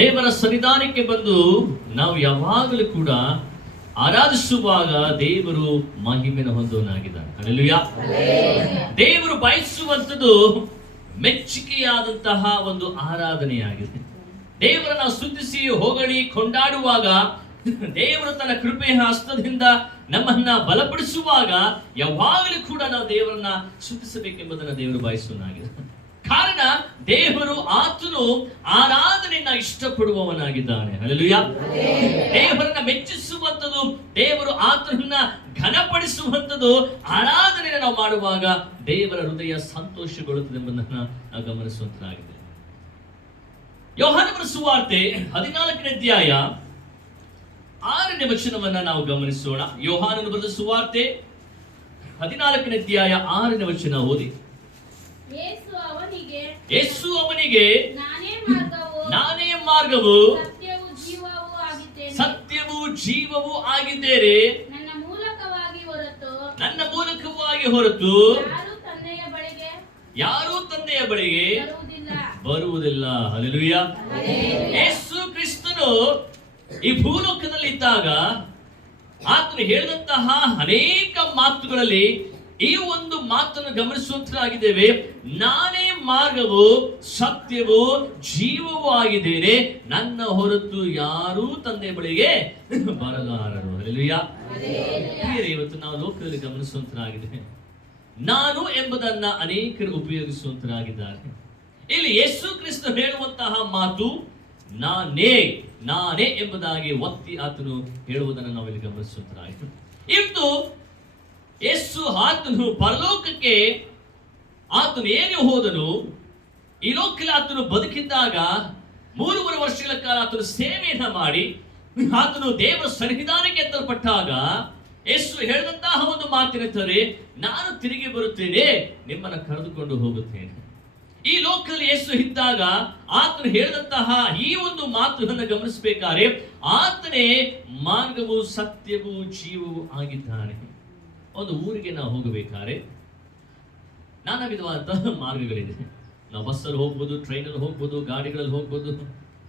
ದೇವರ ಸನ್ನಿಧಾನಕ್ಕೆ ಬಂದು ನಾವು ಯಾವಾಗಲೂ ಕೂಡ ಆರಾಧಿಸುವಾಗ ದೇವರು ಮಹಿಮೆನ ಹೊಂದೋನಾಗಿದ್ದಾನೆ. ಹಲ್ಲೆಲೂಯಾ. ದೇವರು ಬಯಸುವಂಥದ್ದು ಮೆಚ್ಚುಗೆಯಾದಂತಹ ಒಂದು ಆರಾಧನೆಯಾಗಿದೆ. ದೇವರನ್ನ ಸ್ತುತಿಸಿ ಹೊಗಳಿ ಕೊಂಡಾಡುವಾಗ, ದೇವರು ತನ್ನ ಕೃಪೆಯ ಹಸ್ತದಿಂದ ನಮ್ಮನ್ನ ಬಲಪಡಿಸುವಾಗ ಯಾವಾಗಲೂ ಕೂಡ ನಾವು ದೇವರನ್ನ ಸ್ತುತಿಸಬೇಕೆಂಬುದನ್ನು ದೇವರು ಬಯಸುವನಾಗಿದೆ. ಕಾರಣ ದೇವರು ಆತನು ಆರಾಧನೆಯನ್ನ ಇಷ್ಟಪಡುವವನಾಗಿದ್ದಾನೆ. ಹಲ್ಲೆಲೂಯಾ. ದೇವರನ್ನ ಮೆಚ್ಚಿಸುವಂಥದ್ದು, ದೇವರು ಆತನನ್ನ ಘನಪಡಿಸುವಂಥದ್ದು ಆರಾಧನೆಯನ್ನು ನಾವು ಮಾಡುವಾಗ ದೇವರ ಹೃದಯ ಸಂತೋಷಗೊಳ್ಳುತ್ತದೆ ಎಂಬುದನ್ನು ನಾವು ಗಮನಿಸುವಂತಾಗಿದೆ. ಯೋಹಾನನ ಸುವಾರ್ತೆ 14ನೇ ಅಧ್ಯಾಯ 6ನೇ ವಚನವನ್ನ ನಾವು ಗಮನಿಸೋಣ. ಯೋಹಾನನ ಬರೆದ ಸುವಾರ್ತೆ 14ನೇ ಅಧ್ಯಾಯ 6ನೇ ವಚನ ಓದಿ. ಯೇಸು ಅವನಿಗೆ ನಾನೇ ಮಾರ್ಗವು ಸತ್ಯವೂ ಜೀವವೂ ಆಗಿದ್ದೇನೆ, ನನ್ನ ಮೂಲಕವಾಗಿ ಹೊರತು ಯಾರೂ ತಂದೆಯ ಬಳಿಗೆ ಬರುವುದಿಲ್ಲ. ಹಲ್ಲೆಲೂಯಾ. ಯೇಸು ಕ್ರಿಸ್ತನು ಈ ಭೂಲೋಕದಲ್ಲಿ ಇದ್ದಾಗ ಆತನು ಹೇಳಿದಂತಹ ಅನೇಕ ಮಾತುಗಳಲ್ಲಿ ಈ ಒಂದು ಮಾತನ್ನು ಗಮನಿಸುವಂತಾಗಿದ್ದೇವೆ. ನಾನೇ ಮಾರ್ಗವು ಸತ್ಯವೂ ಜೀವವೂ ಆಗಿದ್ದೇನೆ, ನನ್ನ ಹೊರತು ಯಾರೂ ತಂದೆ ಬಳಿಗೆ ಬರಲಾರರು. ಹಲ್ಲೆಲೂಯಾ. ಇವತ್ತು ನಾವು ಲೋಕದಲ್ಲಿ ಗಮನಿಸುವಂತಾಗಿದೆ, ನಾನು ಎಂಬುದನ್ನ ಅನೇಕರು ಉಪಯೋಗಿಸುವಂತರಾಗಿದ್ದಾರೆ. ಇಲ್ಲಿ ಯೇಸು ಕ್ರಿಸ್ತ ಹೇಳುವಂತಹ ಮಾತು ನಾನೇ ಎಂಬುದಾಗಿ ಒತ್ತಿ ಆತನು ಹೇಳುವುದನ್ನು ನಾವಿಲ್ಲಿ ಗಮನಿಸುವಂತರಾಯಿತು. ಇವತ್ತು ಯೇಸು ಆತನು ಪರಲೋಕಕ್ಕೆ ಆತನು ಏನೇ ಹೋದನು, ಈ ಲೋಕದಲ್ಲಿ ಆತನು ಬದುಕಿದ್ದಾಗ 3.5 ವರ್ಷಗಳ ಕಾಲ ಆತನು ಸೇವೆಯನ್ನ ಮಾಡಿ ಆತನು ದೇವರ ಸನ್ನಿಧಾನಕ್ಕೆ ಎತ್ತಲ್ಪಟ್ಟಾಗ ಯೇಸು ಹೇಳಿದಂತಹ ಒಂದು ಮಾತಿರುತ್ತದೆ, ನಾನು ತಿರುಗಿ ಬರುತ್ತೇನೆ, ನಿಮ್ಮನ್ನು ಕರೆದುಕೊಂಡು ಹೋಗುತ್ತೇನೆ. ಈ ಲೋಕದಲ್ಲಿ ಯೇಸು ಇದ್ದಾಗ ಆತನು ಹೇಳಿದಂತಹ ಈ ಒಂದು ಮಾತುಗಳನ್ನು ಗಮನಿಸಬೇಕಾದ್ರೆ ಆತನೇ ಮಾರ್ಗವು ಸತ್ಯವೂ ಜೀವವೂ ಆಗಿದ್ದಾನೆ. ಒಂದು ಊರಿಗೆ ನಾವು ಹೋಗಬೇಕಾದ್ರೆ ನಾನಾ ವಿಧವಾದಂತಹ ಮಾರ್ಗಗಳಿದೆ. ನಾವು ಬಸ್ಸಲ್ಲಿ ಹೋಗ್ಬೋದು, ಟ್ರೈನಲ್ಲಿ ಹೋಗ್ಬೋದು, ಗಾಡಿಗಳಲ್ಲಿ ಹೋಗ್ಬೋದು,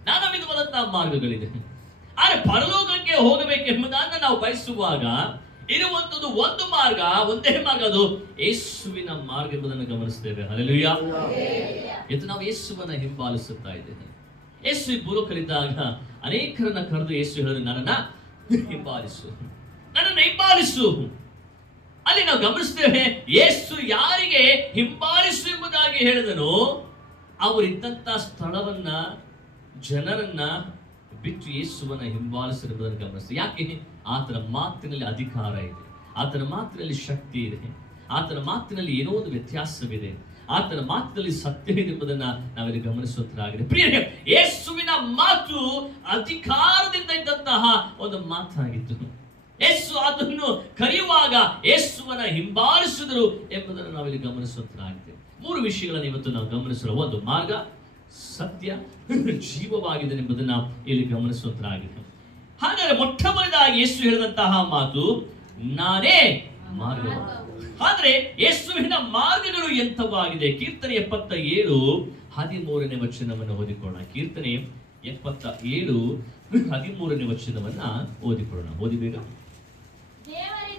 ನಾನಾ ವಿಧವಾದಂತಹ ಮಾರ್ಗಗಳಿದೆ. ಆದರೆ ಪರಲೋಕಕ್ಕೆ ಹೋಗಬೇಕೆಂಬುದನ್ನು ನಾವು ಬಯಸುವಾಗ ಇರುವಂತದ್ದು ಒಂದು ಮಾರ್ಗ, ಒಂದೇ ಮಾರ್ಗ, ಅದು ಯೇಸುವಿನ ಮಾರ್ಗ ಎಂಬುದನ್ನು ಗಮನಿಸ್ತೇವೆ. ಹಲ್ಲೆಲೂಯಾ. ಇವತ್ತು ನಾವು ಯೇಸುವನ್ನ ಹಿಂಬಾಲಿಸುತ್ತಾ ಇದ್ದೇವೆ. ಯೇಸು ಈ ಭೂಲೋಕದಲ್ಲಿದ್ದಾಗ ಅನೇಕರನ್ನ ಕರೆದು ಯೇಸು ಹೇಳಿದ್ರು, ನನ್ನನ್ನ ಹಿಂಬಾಲಿಸು. ಅಲ್ಲಿ ನಾವು ಗಮನಿಸ್ತೇವೆ, ಯೇಸು ಯಾರಿಗೆ ಹಿಂಬಾಲಿಸು ಎಂಬುದಾಗಿ ಹೇಳಿದನು, ಅವರಿದ್ದಂತ ಸ್ಥಳವನ್ನ, ಜನರನ್ನ ಬಿಟ್ಟು ಯೇಸುವನ್ನ ಹಿಂಬಾಲಿಸಿರುವುದನ್ನು ಗಮನಿಸ್ತೇವೆ. ಯಾಕೆ? ಆತನ ಮಾತಿನಲ್ಲಿ ಅಧಿಕಾರ ಇದೆ, ಆತನ ಮಾತಿನಲ್ಲಿ ಶಕ್ತಿ ಇದೆ, ಆತನ ಮಾತಿನಲ್ಲಿ ಏನೋ ಒಂದು ವ್ಯತ್ಯಾಸವಿದೆ, ಆತನ ಮಾತಿನಲ್ಲಿ ಸತ್ಯವಿದೆ ಎಂಬುದನ್ನ ನಾವಿಲ್ಲಿ ಗಮನಿಸುವಂತಾಗಿದೆ. ಪ್ರಿಯರೇ, ಯೇಸುವಿನ ಮಾತು ಅಧಿಕಾರದಿಂದ ಇದ್ದಂತಹ ಒಂದು ಮಾತಾಗಿತ್ತು. ಯೇಸು ಅದನ್ನು ಕರೆಯುವಾಗ ಯೇಸುವನ್ನ ಹಿಂಬಾಲಿಸಿದರು ಎಂಬುದನ್ನು ನಾವಿಲ್ಲಿ ಗಮನಿಸುವಂತಾಗಿದೆ. 3 ವಿಷಯಗಳನ್ನು ಇವತ್ತು ನಾವು ಗಮನಿಸಲು, ಒಂದು ಮಾರ್ಗ, ಸತ್ಯ, ಜೀವವಾಗಿದೆ ಎಂಬುದನ್ನು ಇಲ್ಲಿ ಗಮನಿಸುವಂತಾಗಿದೆ. ಹಾಗಾದರೆ ಮೊಟ್ಟ ಮೊದಲಾಗಿ ಯೇಸು ಹೇಳಿದಂತಹ ಮಾತು ನಾನೇ ಮಾರ್ಗ. ಆದ್ರೆ ಯೇಸುವಿನ ಮಾರ್ಗಗಳು ಎಂಥವಾಗಿದೆ? ಕೀರ್ತನೆ 77:13ನೇ ವಚನವನ್ನು ಓದಿಕೊಳ್ಳೋಣ. ಕೀರ್ತನೆ 77:13ನೇ ವಚನವನ್ನ ಓದಿಕೊಳ್ಳೋಣ. ಓದಿಬೇಗ. ದೇವರೇ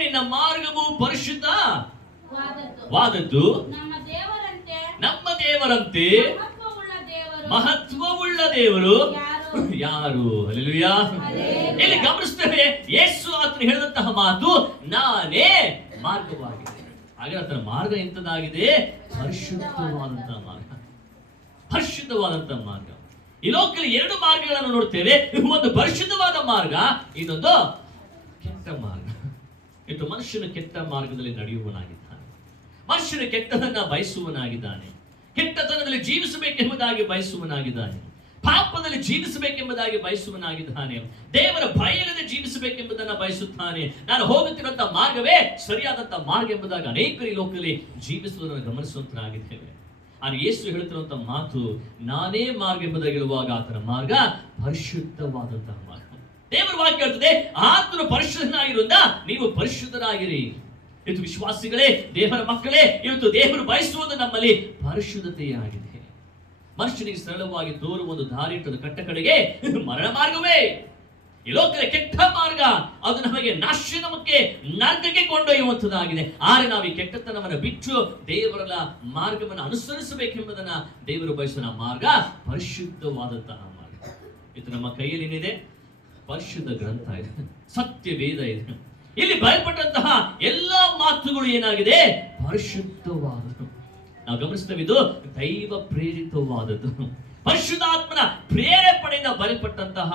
ನಿನ್ನ ಮಾರ್ಗವು ಪರಿಶುದ್ಧವಾದದ್ದು, ನಮ್ಮ ದೇವರಂತೆ ಮಹತ್ವವುಳ್ಳ ದೇವರು ಯಾರು? ಹಲ್ಲೆಲೂಯಾ. ಇಲ್ಲಿ ಗಮನಿಸ್ತೇವೆ, ಯೇಸು ಆತನು ಹೇಳಿದಂತಹ ಮಾತು ನಾನೇ ಮಾರ್ಗವಾಗಿದೆ. ಹಾಗೆ ಆತನ ಮಾರ್ಗ ಎಂತದಾಗಿದೆ? ಪರಿಶುದ್ಧವಾದಂತಹ ಮಾರ್ಗ. ಪರಿಶುದ್ಧವಾದಂತಹ ಮಾರ್ಗ. ಈ ಲೋಕದಲ್ಲಿ 2 ಮಾರ್ಗಗಳನ್ನು ನೋಡ್ತೇವೆ, ಒಂದು ಪರಿಶುದ್ಧವಾದ ಮಾರ್ಗ, ಇನ್ನೊಂದು ಕೆಟ್ಟ ಮಾರ್ಗ. ಇದು ಮನುಷ್ಯನ ಕೆಟ್ಟ ಮಾರ್ಗದಲ್ಲಿ ನಡೆಯುವನಾಗಿದ್ದಾನೆ, ಮನುಷ್ಯನ ಕೆಟ್ಟದನ್ನ ಬಯಸುವನಾಗಿದ್ದಾನೆ, ಕೆಟ್ಟತನದಲ್ಲಿ ಜೀವಿಸಬೇಕೆಂಬುದಾಗಿ ಬಯಸುವನಾಗಿದ್ದಾನೆ, ಪಾಪದಲ್ಲಿ ಜೀವಿಸಬೇಕೆಂಬುದಾಗಿ ಬಯಸುವನಾಗಿದ್ದಾನೆ, ದೇವರ ಭಯದಲ್ಲಿ ಜೀವಿಸಬೇಕೆಂಬುದನ್ನು ಬಯಸುತ್ತಾನೆ. ನಾನು ಹೋಗುತ್ತಿರುವಂತಹ ಮಾರ್ಗವೇ ಸರಿಯಾದಂತಹ ಮಾರ್ಗ ಎಂಬುದಾಗಿ ಅನೇಕರು ಈ ಲೋಕದಲ್ಲಿ ಜೀವಿಸುವುದನ್ನು ಗಮನಿಸುವಂತರಾಗಿದ್ದೇವೆ. ಆದರೆ ಯೇಸು ಹೇಳುತ್ತಿರುವಂತಹ ಮಾತು ನಾನೇ ಮಾರ್ಗ ಎಂಬುದಾಗಿ ಹೇಳುವಾಗ ಆತನ ಮಾರ್ಗ ಪರಿಶುದ್ಧವಾದಂತಹ ಮಾರ್ಗ. ದೇವರ ವಾಕ್ಯ ಹೇಳ್ತದೆ, ಆತನು ಪರಿಶುದ್ಧನಾಗಿರುವುದರಿಂದ ನೀವು ಪರಿಶುದ್ಧರಾಗಿರಿ. ಇವತ್ತು ವಿಶ್ವಾಸಿಗಳೇ, ದೇವರ ಮಕ್ಕಳೇ, ಇವತ್ತು ದೇವರು ಬಯಸುವುದು ನಮ್ಮಲ್ಲಿ ಪರಿಶುದ್ಧತೆಯಾಗಿದೆ. ಮನುಷ್ಯನಿಗೆ ಸರಳವಾಗಿ ತೋರುವ ಒಂದು ದಾರಿ ಇಟ್ಟದ ಕಟ್ಟ ಕಡೆಗೆ ಮರಣ ಮಾರ್ಗವೇ. ಈ ಲೋಕದ ಕೆಟ್ಟ ಮಾರ್ಗ ಅದು ನಮಗೆ ನಾಶನಕ್ಕೆ ನರಕಕ್ಕೆ ಕೊಂಡೊಯ್ಯುವಂಥದ್ದಾಗಿದೆ. ಆದರೆ ನಾವು ಈ ಕೆಟ್ಟತನವನ್ನು ಬಿಟ್ಟು ದೇವರ ಮಾರ್ಗವನ್ನು ಅನುಸರಿಸಬೇಕೆಂಬುದನ್ನ ದೇವರು ಬಯಸುವ ಮಾರ್ಗ ಪರಿಶುದ್ಧವಾದಂತಹ ಮಾರ್ಗ. ಇದು ನಮ್ಮ ಕೈಯಲ್ಲಿ ಏನಿದೆ? ಪರಿಶುದ್ಧ ಗ್ರಂಥ ಇದೆ, ಸತ್ಯ ವೇದ ಇದೆ. ಇಲ್ಲಿ ಬಯಲ್ಪಟ್ಟಂತಹ ಎಲ್ಲಾ ಮಾತುಗಳು ಏನಾಗಿದೆ? ಪರಿಶುದ್ಧವಾದದ್ದು. ನಾವು ಗಮನಿಸ್ತೇವಿದು ದೈವ ಪ್ರೇರಿತವಾದದ್ದು, ಪರಿಶುದ್ಧಾತ್ಮನ ಪ್ರೇರೇಪಣೆಯಿಂದ ಬರೆಯಲ್ಪಟ್ಟಂತಹ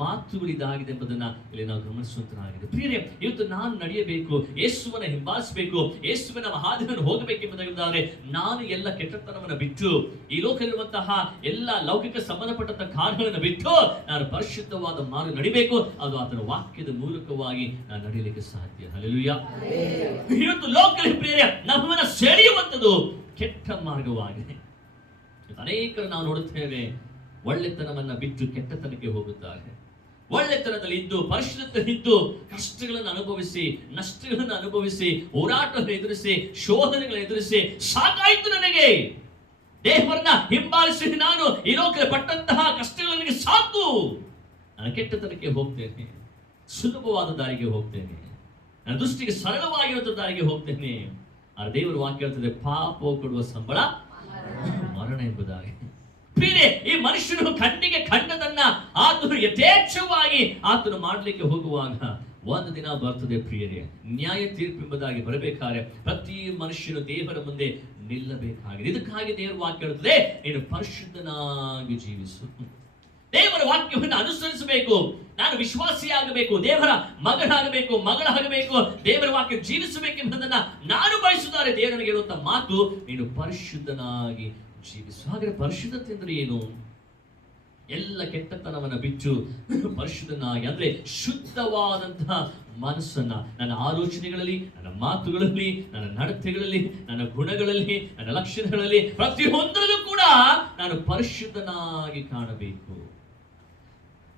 ಮಾತುಗಳು ಇದಾಗಿದೆ ಎಂಬುದನ್ನ ಇಲ್ಲಿ ನಾವು ಗಮನಿಸುವಂತಾಗಿದೆ. ಪ್ರಿಯರೇ, ಇವತ್ತು ನಾನು ನಡೆಯಬೇಕು, ಯೇಸುವನ್ನ ಹಿಂಬಾಲಿಸಬೇಕು, ಯೇಸುವಿನ ಹಾದಿಯನ್ನು ಹೋಗಬೇಕೆಂಬುದಾದರೆ ನಾನು ಎಲ್ಲ ಕೆಟ್ಟತನವನ್ನು ಬಿಟ್ಟು, ಈ ಲೋಕದಲ್ಲಿರುವಂತಹ ಎಲ್ಲ ಲೌಕಿಕ ಸಂಬಂಧಪಟ್ಟಂತಹ ಕಾರ್ಯಗಳನ್ನು ಬಿಟ್ಟು ನಾನು ಪರಿಶುದ್ಧವಾದ ಮಾರ್ಗ ನಡಿಬೇಕು. ಅದು ಆತನ ವಾಕ್ಯದ ಮೂಲಕವಾಗಿ ನಾನು ನಡೆಯಲಿಕ್ಕೆ ಸಾಧ್ಯ. ಹಲ್ಲೆಲೂಯಾ. ಇವತ್ತು ಲೋಕದಲ್ಲಿ ಪ್ರಿಯರೇ ನಮ್ಮನ್ನ ಸೆಳೆಯುವಂಥದ್ದು ಕೆಟ್ಟ ಮಾರ್ಗವಾಗಿದೆ. ಅನೇಕರು ನಾವು ನೋಡುತ್ತೇವೆ, ಒಳ್ಳೆತನವನ್ನ ಬಿಟ್ಟು ಕೆಟ್ಟತನಕ್ಕೆ ಹೋಗುತ್ತಾರೆ. ಒಳ್ಳೆತನದಲ್ಲಿ ಇದ್ದು ಪರಿಶುದ್ಧತೆಯಿದ್ದು ಕಷ್ಟಗಳನ್ನು ಅನುಭವಿಸಿ, ನಷ್ಟಗಳನ್ನು ಅನುಭವಿಸಿ, ಹೋರಾಟವನ್ನು ಎದುರಿಸಿ, ಶೋಧನೆಗಳನ್ನು ಎದುರಿಸಿ ಸಾಕಾಯ್ತು ನನಗೆ, ದೇವರನ್ನ ಹಿಂಬಾಲಿಸಿ ನಾನು ಈ ಲೋಕದಲ್ಲಿ ಪಟ್ಟಂತಹ ಕಷ್ಟಗಳು ನನಗೆ ಸಾಕು, ನಾನು ಕೆಟ್ಟತನಕ್ಕೆ ಹೋಗ್ತೇನೆ, ಸುಲಭವಾದ ದಾರಿಗೆ ಹೋಗ್ತೇನೆ, ನನ್ನ ದೃಷ್ಟಿಗೆ ಸರಳವಾಗಿರುವಂತಹ ದಾರಿಗೆ ಹೋಗ್ತೇನೆ. ಆ ದೇವರ ವಾಕ್ಯ ಹೇಳ್ತದೆ, ಪಾಪವು ಕೊಡುವ ಸಂಬಳ ಮರಣ ಎಂಬುದಾಗಿ. ಪ್ರಿಯರೇ, ಈ ಮನುಷ್ಯನು ಕಣ್ಣಿಗೆ ಕಂಡದನ್ನ ಆತನು ಯಥೇಚ್ಛವಾಗಿ ಆತನು ಮಾಡಲಿಕ್ಕೆ ಹೋಗುವಾಗ ಒಂದು ದಿನ ಬರ್ತದೆ ಪ್ರಿಯರೇ, ನ್ಯಾಯ ತೀರ್ಪು ಎಂಬುದಾಗಿ ಬರಬೇಕಾದ್ರೆ ಪ್ರತಿ ಮನುಷ್ಯನು ದೇವರ ಮುಂದೆ ನಿಲ್ಲಬೇಕಾಗಿದೆ. ಇದಕ್ಕಾಗಿ ದೇವರ ವಾಕ್ಯ ಹೇಳುತ್ತದೆ, ನೀನು ಪರಿಶುದ್ಧನಾಗಿ ಜೀವಿಸು, ದೇವರ ವಾಕ್ಯವನ್ನು ಅನುಸರಿಸಬೇಕು, ನಾನು ವಿಶ್ವಾಸಿಯಾಗಬೇಕು, ದೇವರ ಮಗನಾಗಬೇಕು, ಮಗಳಾಗಬೇಕು, ದೇವರ ವಾಕ್ಯ ಜೀವಿಸಬೇಕೆಂಬುದನ್ನ ನಾನು ಬಯಸುತ್ತಾರೆ. ದೇವರಿಗೆ ಹೇಳುವಂತ ಮಾತು, ನೀನು ಪರಿಶುದ್ಧನಾಗಿ ಜೀವಿಸು. ಹಾಗಾದ್ರೆ ಪರಿಶುದ್ಧತೆ ಅಂದ್ರೆ ಏನು? ಎಲ್ಲ ಕೆಟ್ಟತನವನ್ನ ಬಿಟ್ಟು ಪರಿಶುದ್ಧನಾಗಿ, ಅಂದ್ರೆ ಶುದ್ಧವಾದಂತಹ ಮನಸ್ಸನ್ನ ನನ್ನ ಆಲೋಚನೆಗಳಲ್ಲಿ, ನನ್ನ ಮಾತುಗಳಲ್ಲಿ, ನನ್ನ ನಡತೆಗಳಲ್ಲಿ, ನನ್ನ ಗುಣಗಳಲ್ಲಿ, ನನ್ನ ಲಕ್ಷಣಗಳಲ್ಲಿ ಪ್ರತಿಯೊಂದರಲ್ಲೂ ಕೂಡ ನಾನು ಪರಿಶುದ್ಧನಾಗಿ ಕಾಣಬೇಕು.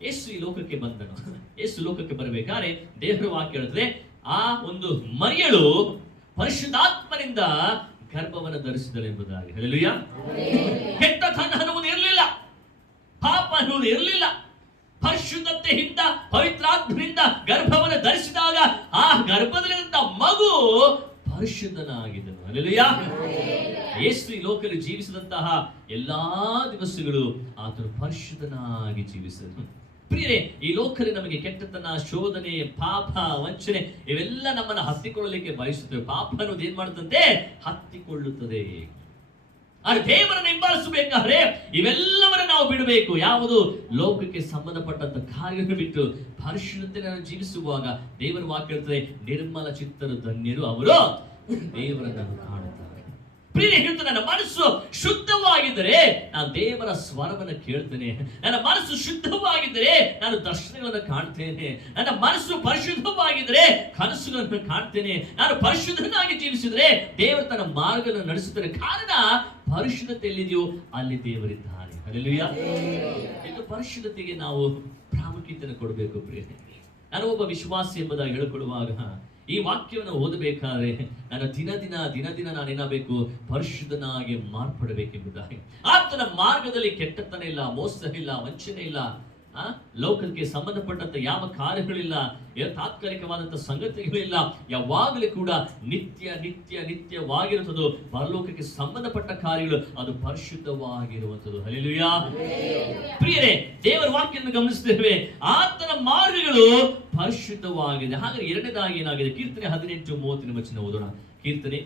ಯೇಸು ಈ ಲೋಕಕ್ಕೆ ಬಂದನು. ಯೇಸು ಲೋಕಕ್ಕೆ ಬರಬೇಕಾದ್ರೆ ದೇವರ ವಾಕ್ಯ ಹೇಳಿದ್ರೆ, ಆ ಒಂದು ಮರಿಯಳು ಪರಿಶುದ್ಧಾತ್ಮನಿಂದ ಗರ್ಭವನ್ನು ಧರಿಸಿದಳು ಎಂಬುದಾಗಿ. ಹಲ್ಲೆಲೂಯಾ. ಕೆಟ್ಟತನ ಅನ್ನುವುದು ಇರಲಿಲ್ಲ, ಪಾಪ ಅನ್ನುವುದು ಇರಲಿಲ್ಲ. ಪರಿಶುದ್ಧತೆಯಿಂದ, ಪವಿತ್ರಾತ್ಮನಿಂದ ಗರ್ಭವನ್ನು ಧರಿಸಿದಾಗ ಆ ಗರ್ಭದಲ್ಲಿದ್ದ ಮಗು ಪರಿಶುದ್ಧನಾಗಿದ್ದನು. ಹಲ್ಲೆಲೂಯಾ. ಯೇಸು ಈ ಲೋಕದಲ್ಲಿ ಜೀವಿಸಿದಂತಹ ಎಲ್ಲಾ ದಿವಸಗಳು ಆತನು ಪರಿಶುದ್ಧನಾಗಿ ಜೀವಿಸಿದನು. ಪ್ರಿಯರೇ, ಈ ಲೋಕದಲ್ಲಿ ನಮಗೆ ಕೆಟ್ಟತನ, ಶೋಧನೆ, ಪಾಪ, ವಂಚನೆ ಇವೆಲ್ಲ ನಮ್ಮನ್ನು ಹತ್ತಿಕೊಳ್ಳಲಿಕ್ಕೆ ಬಯಸುತ್ತವೆ. ಪಾಪ ಅನ್ನೋದು ಏನ್ ಮಾಡುತ್ತಂತೆ? ಹತ್ತಿಕೊಳ್ಳುತ್ತದೆ. ಆದ್ರೆ ದೇವರನ್ನು ಹಿಂಬಾಲಿಸಬೇಕಾದ್ರೆ ಇವೆಲ್ಲವನ್ನ ನಾವು ಬಿಡಬೇಕು. ಯಾವುದು? ಲೋಕಕ್ಕೆ ಸಂಬಂಧಪಟ್ಟಂತ ಕಾರ್ಯವನ್ನು ಬಿಟ್ಟು ಪರಿಶುದ್ಧತೆಯನ್ನು ಜೀವಿಸುವಾಗ ದೇವರ ವಾಕ್ಯ ಹೇಳ್ತದೆ, ನಿರ್ಮಲ ಚಿತ್ತರು ಧನ್ಯರು, ಅವರು ದೇವರನ್ನು ಕಾಣುತ್ತಾರೆ. ಪ್ರಿಯ, ನನ್ನ ಮನಸ್ಸು ಶುದ್ಧವಾಗಿದ್ದರೆ ನಾನು ದೇವರ ಸ್ವರವನ್ನು ಕೇಳ್ತೇನೆ. ನನ್ನ ಮನಸ್ಸು ಶುದ್ಧವಾಗಿದ್ದರೆ ನಾನು ದರ್ಶನಗಳನ್ನು ಕಾಣ್ತೇನೆ. ನನ್ನ ಮನಸ್ಸು ಪರಿಶುದ್ಧವಾಗಿದ್ದರೆ ಕನಸುಗಳನ್ನು ಕಾಣ್ತೇನೆ. ನಾನು ಪರಿಶುದ್ಧನಾಗಿ ಜೀವಿಸಿದರೆ ದೇವರು ತನ್ನ ಮಾರ್ಗವನ್ನು ನಡೆಸುತ್ತಾರೆ. ಕಾರಣ ಪರಿಶುದ್ಧತೆ ಎಲ್ಲಿದೆಯೋ ಅಲ್ಲಿ ದೇವರಿದ್ದಾನೆ. ಹಲ್ಲೆಲೂಯಾ. ಇದು ಪರಿಶುದ್ಧತೆಗೆ ನಾವು ಪ್ರಾಮುಖ್ಯತೆಯನ್ನು ಕೊಡಬೇಕು. ಪ್ರಿಯ, ನಾನು ಒಬ್ಬ ವಿಶ್ವಾಸಿ ಎಂಬುದಾಗಿ ಹೇಳಿಕೊಡುವಾಗ ಈ ವಾಕ್ಯವನ್ನು ಓದಬೇಕಾದ್ರೆ ನಾನು ದಿನ ದಿನ ನಾನೇನಾಗಬೇಕು? ಪರಿಶುದ್ಧನಾಗಿ ಮಾರ್ಪಡಬೇಕೆಂಬುದಾಗಿ. ಆತನ ಮಾರ್ಗದಲ್ಲಿ ಕೆಟ್ಟತನ ಇಲ್ಲ, ಮೋಸ ಇಲ್ಲ, ವಂಚನೆ ಇಲ್ಲ, ಲೋಕಕ್ಕೆ ಸಂಬಂಧಪಟ್ಟಂತ ಯಾವ ಕಾರ್ಯಗಳಿಲ್ಲ, ತಾತ್ಕಾಲಿಕವಾದಂತಹ ಸಂಗತಿಗಳಿಲ್ಲ. ಯಾವಾಗಲೂ ಕೂಡ ನಿತ್ಯ ನಿತ್ಯ ನಿತ್ಯವಾಗಿರುತ್ತದು. ಪರಲೋಕಕ್ಕೆ ಸಂಬಂಧಪಟ್ಟ ಕಾರ್ಯಗಳು ಅದು ಪರಿಶುದ್ಧವಾಗಿರುವಂಥದ್ದು. ಹಲ್ಲೆಲೂಯಾ. ಪ್ರಿಯರೇ, ದೇವರ ವಾಕ್ಯವನ್ನು ಗಮನಿಸುತ್ತೇವೆ, ಆತನ ಮಾರ್ಗಗಳು ಪರಿಶುದ್ಧವಾಗಿದೆ. ಹಾಗಾದ್ರೆ ಎರಡನೇದಾಗಿ ಏನಾಗಿದೆ? ಕೀರ್ತನೆ 18:30 ವಚನ ಓದೋಣ. ಕೀರ್ತನೆ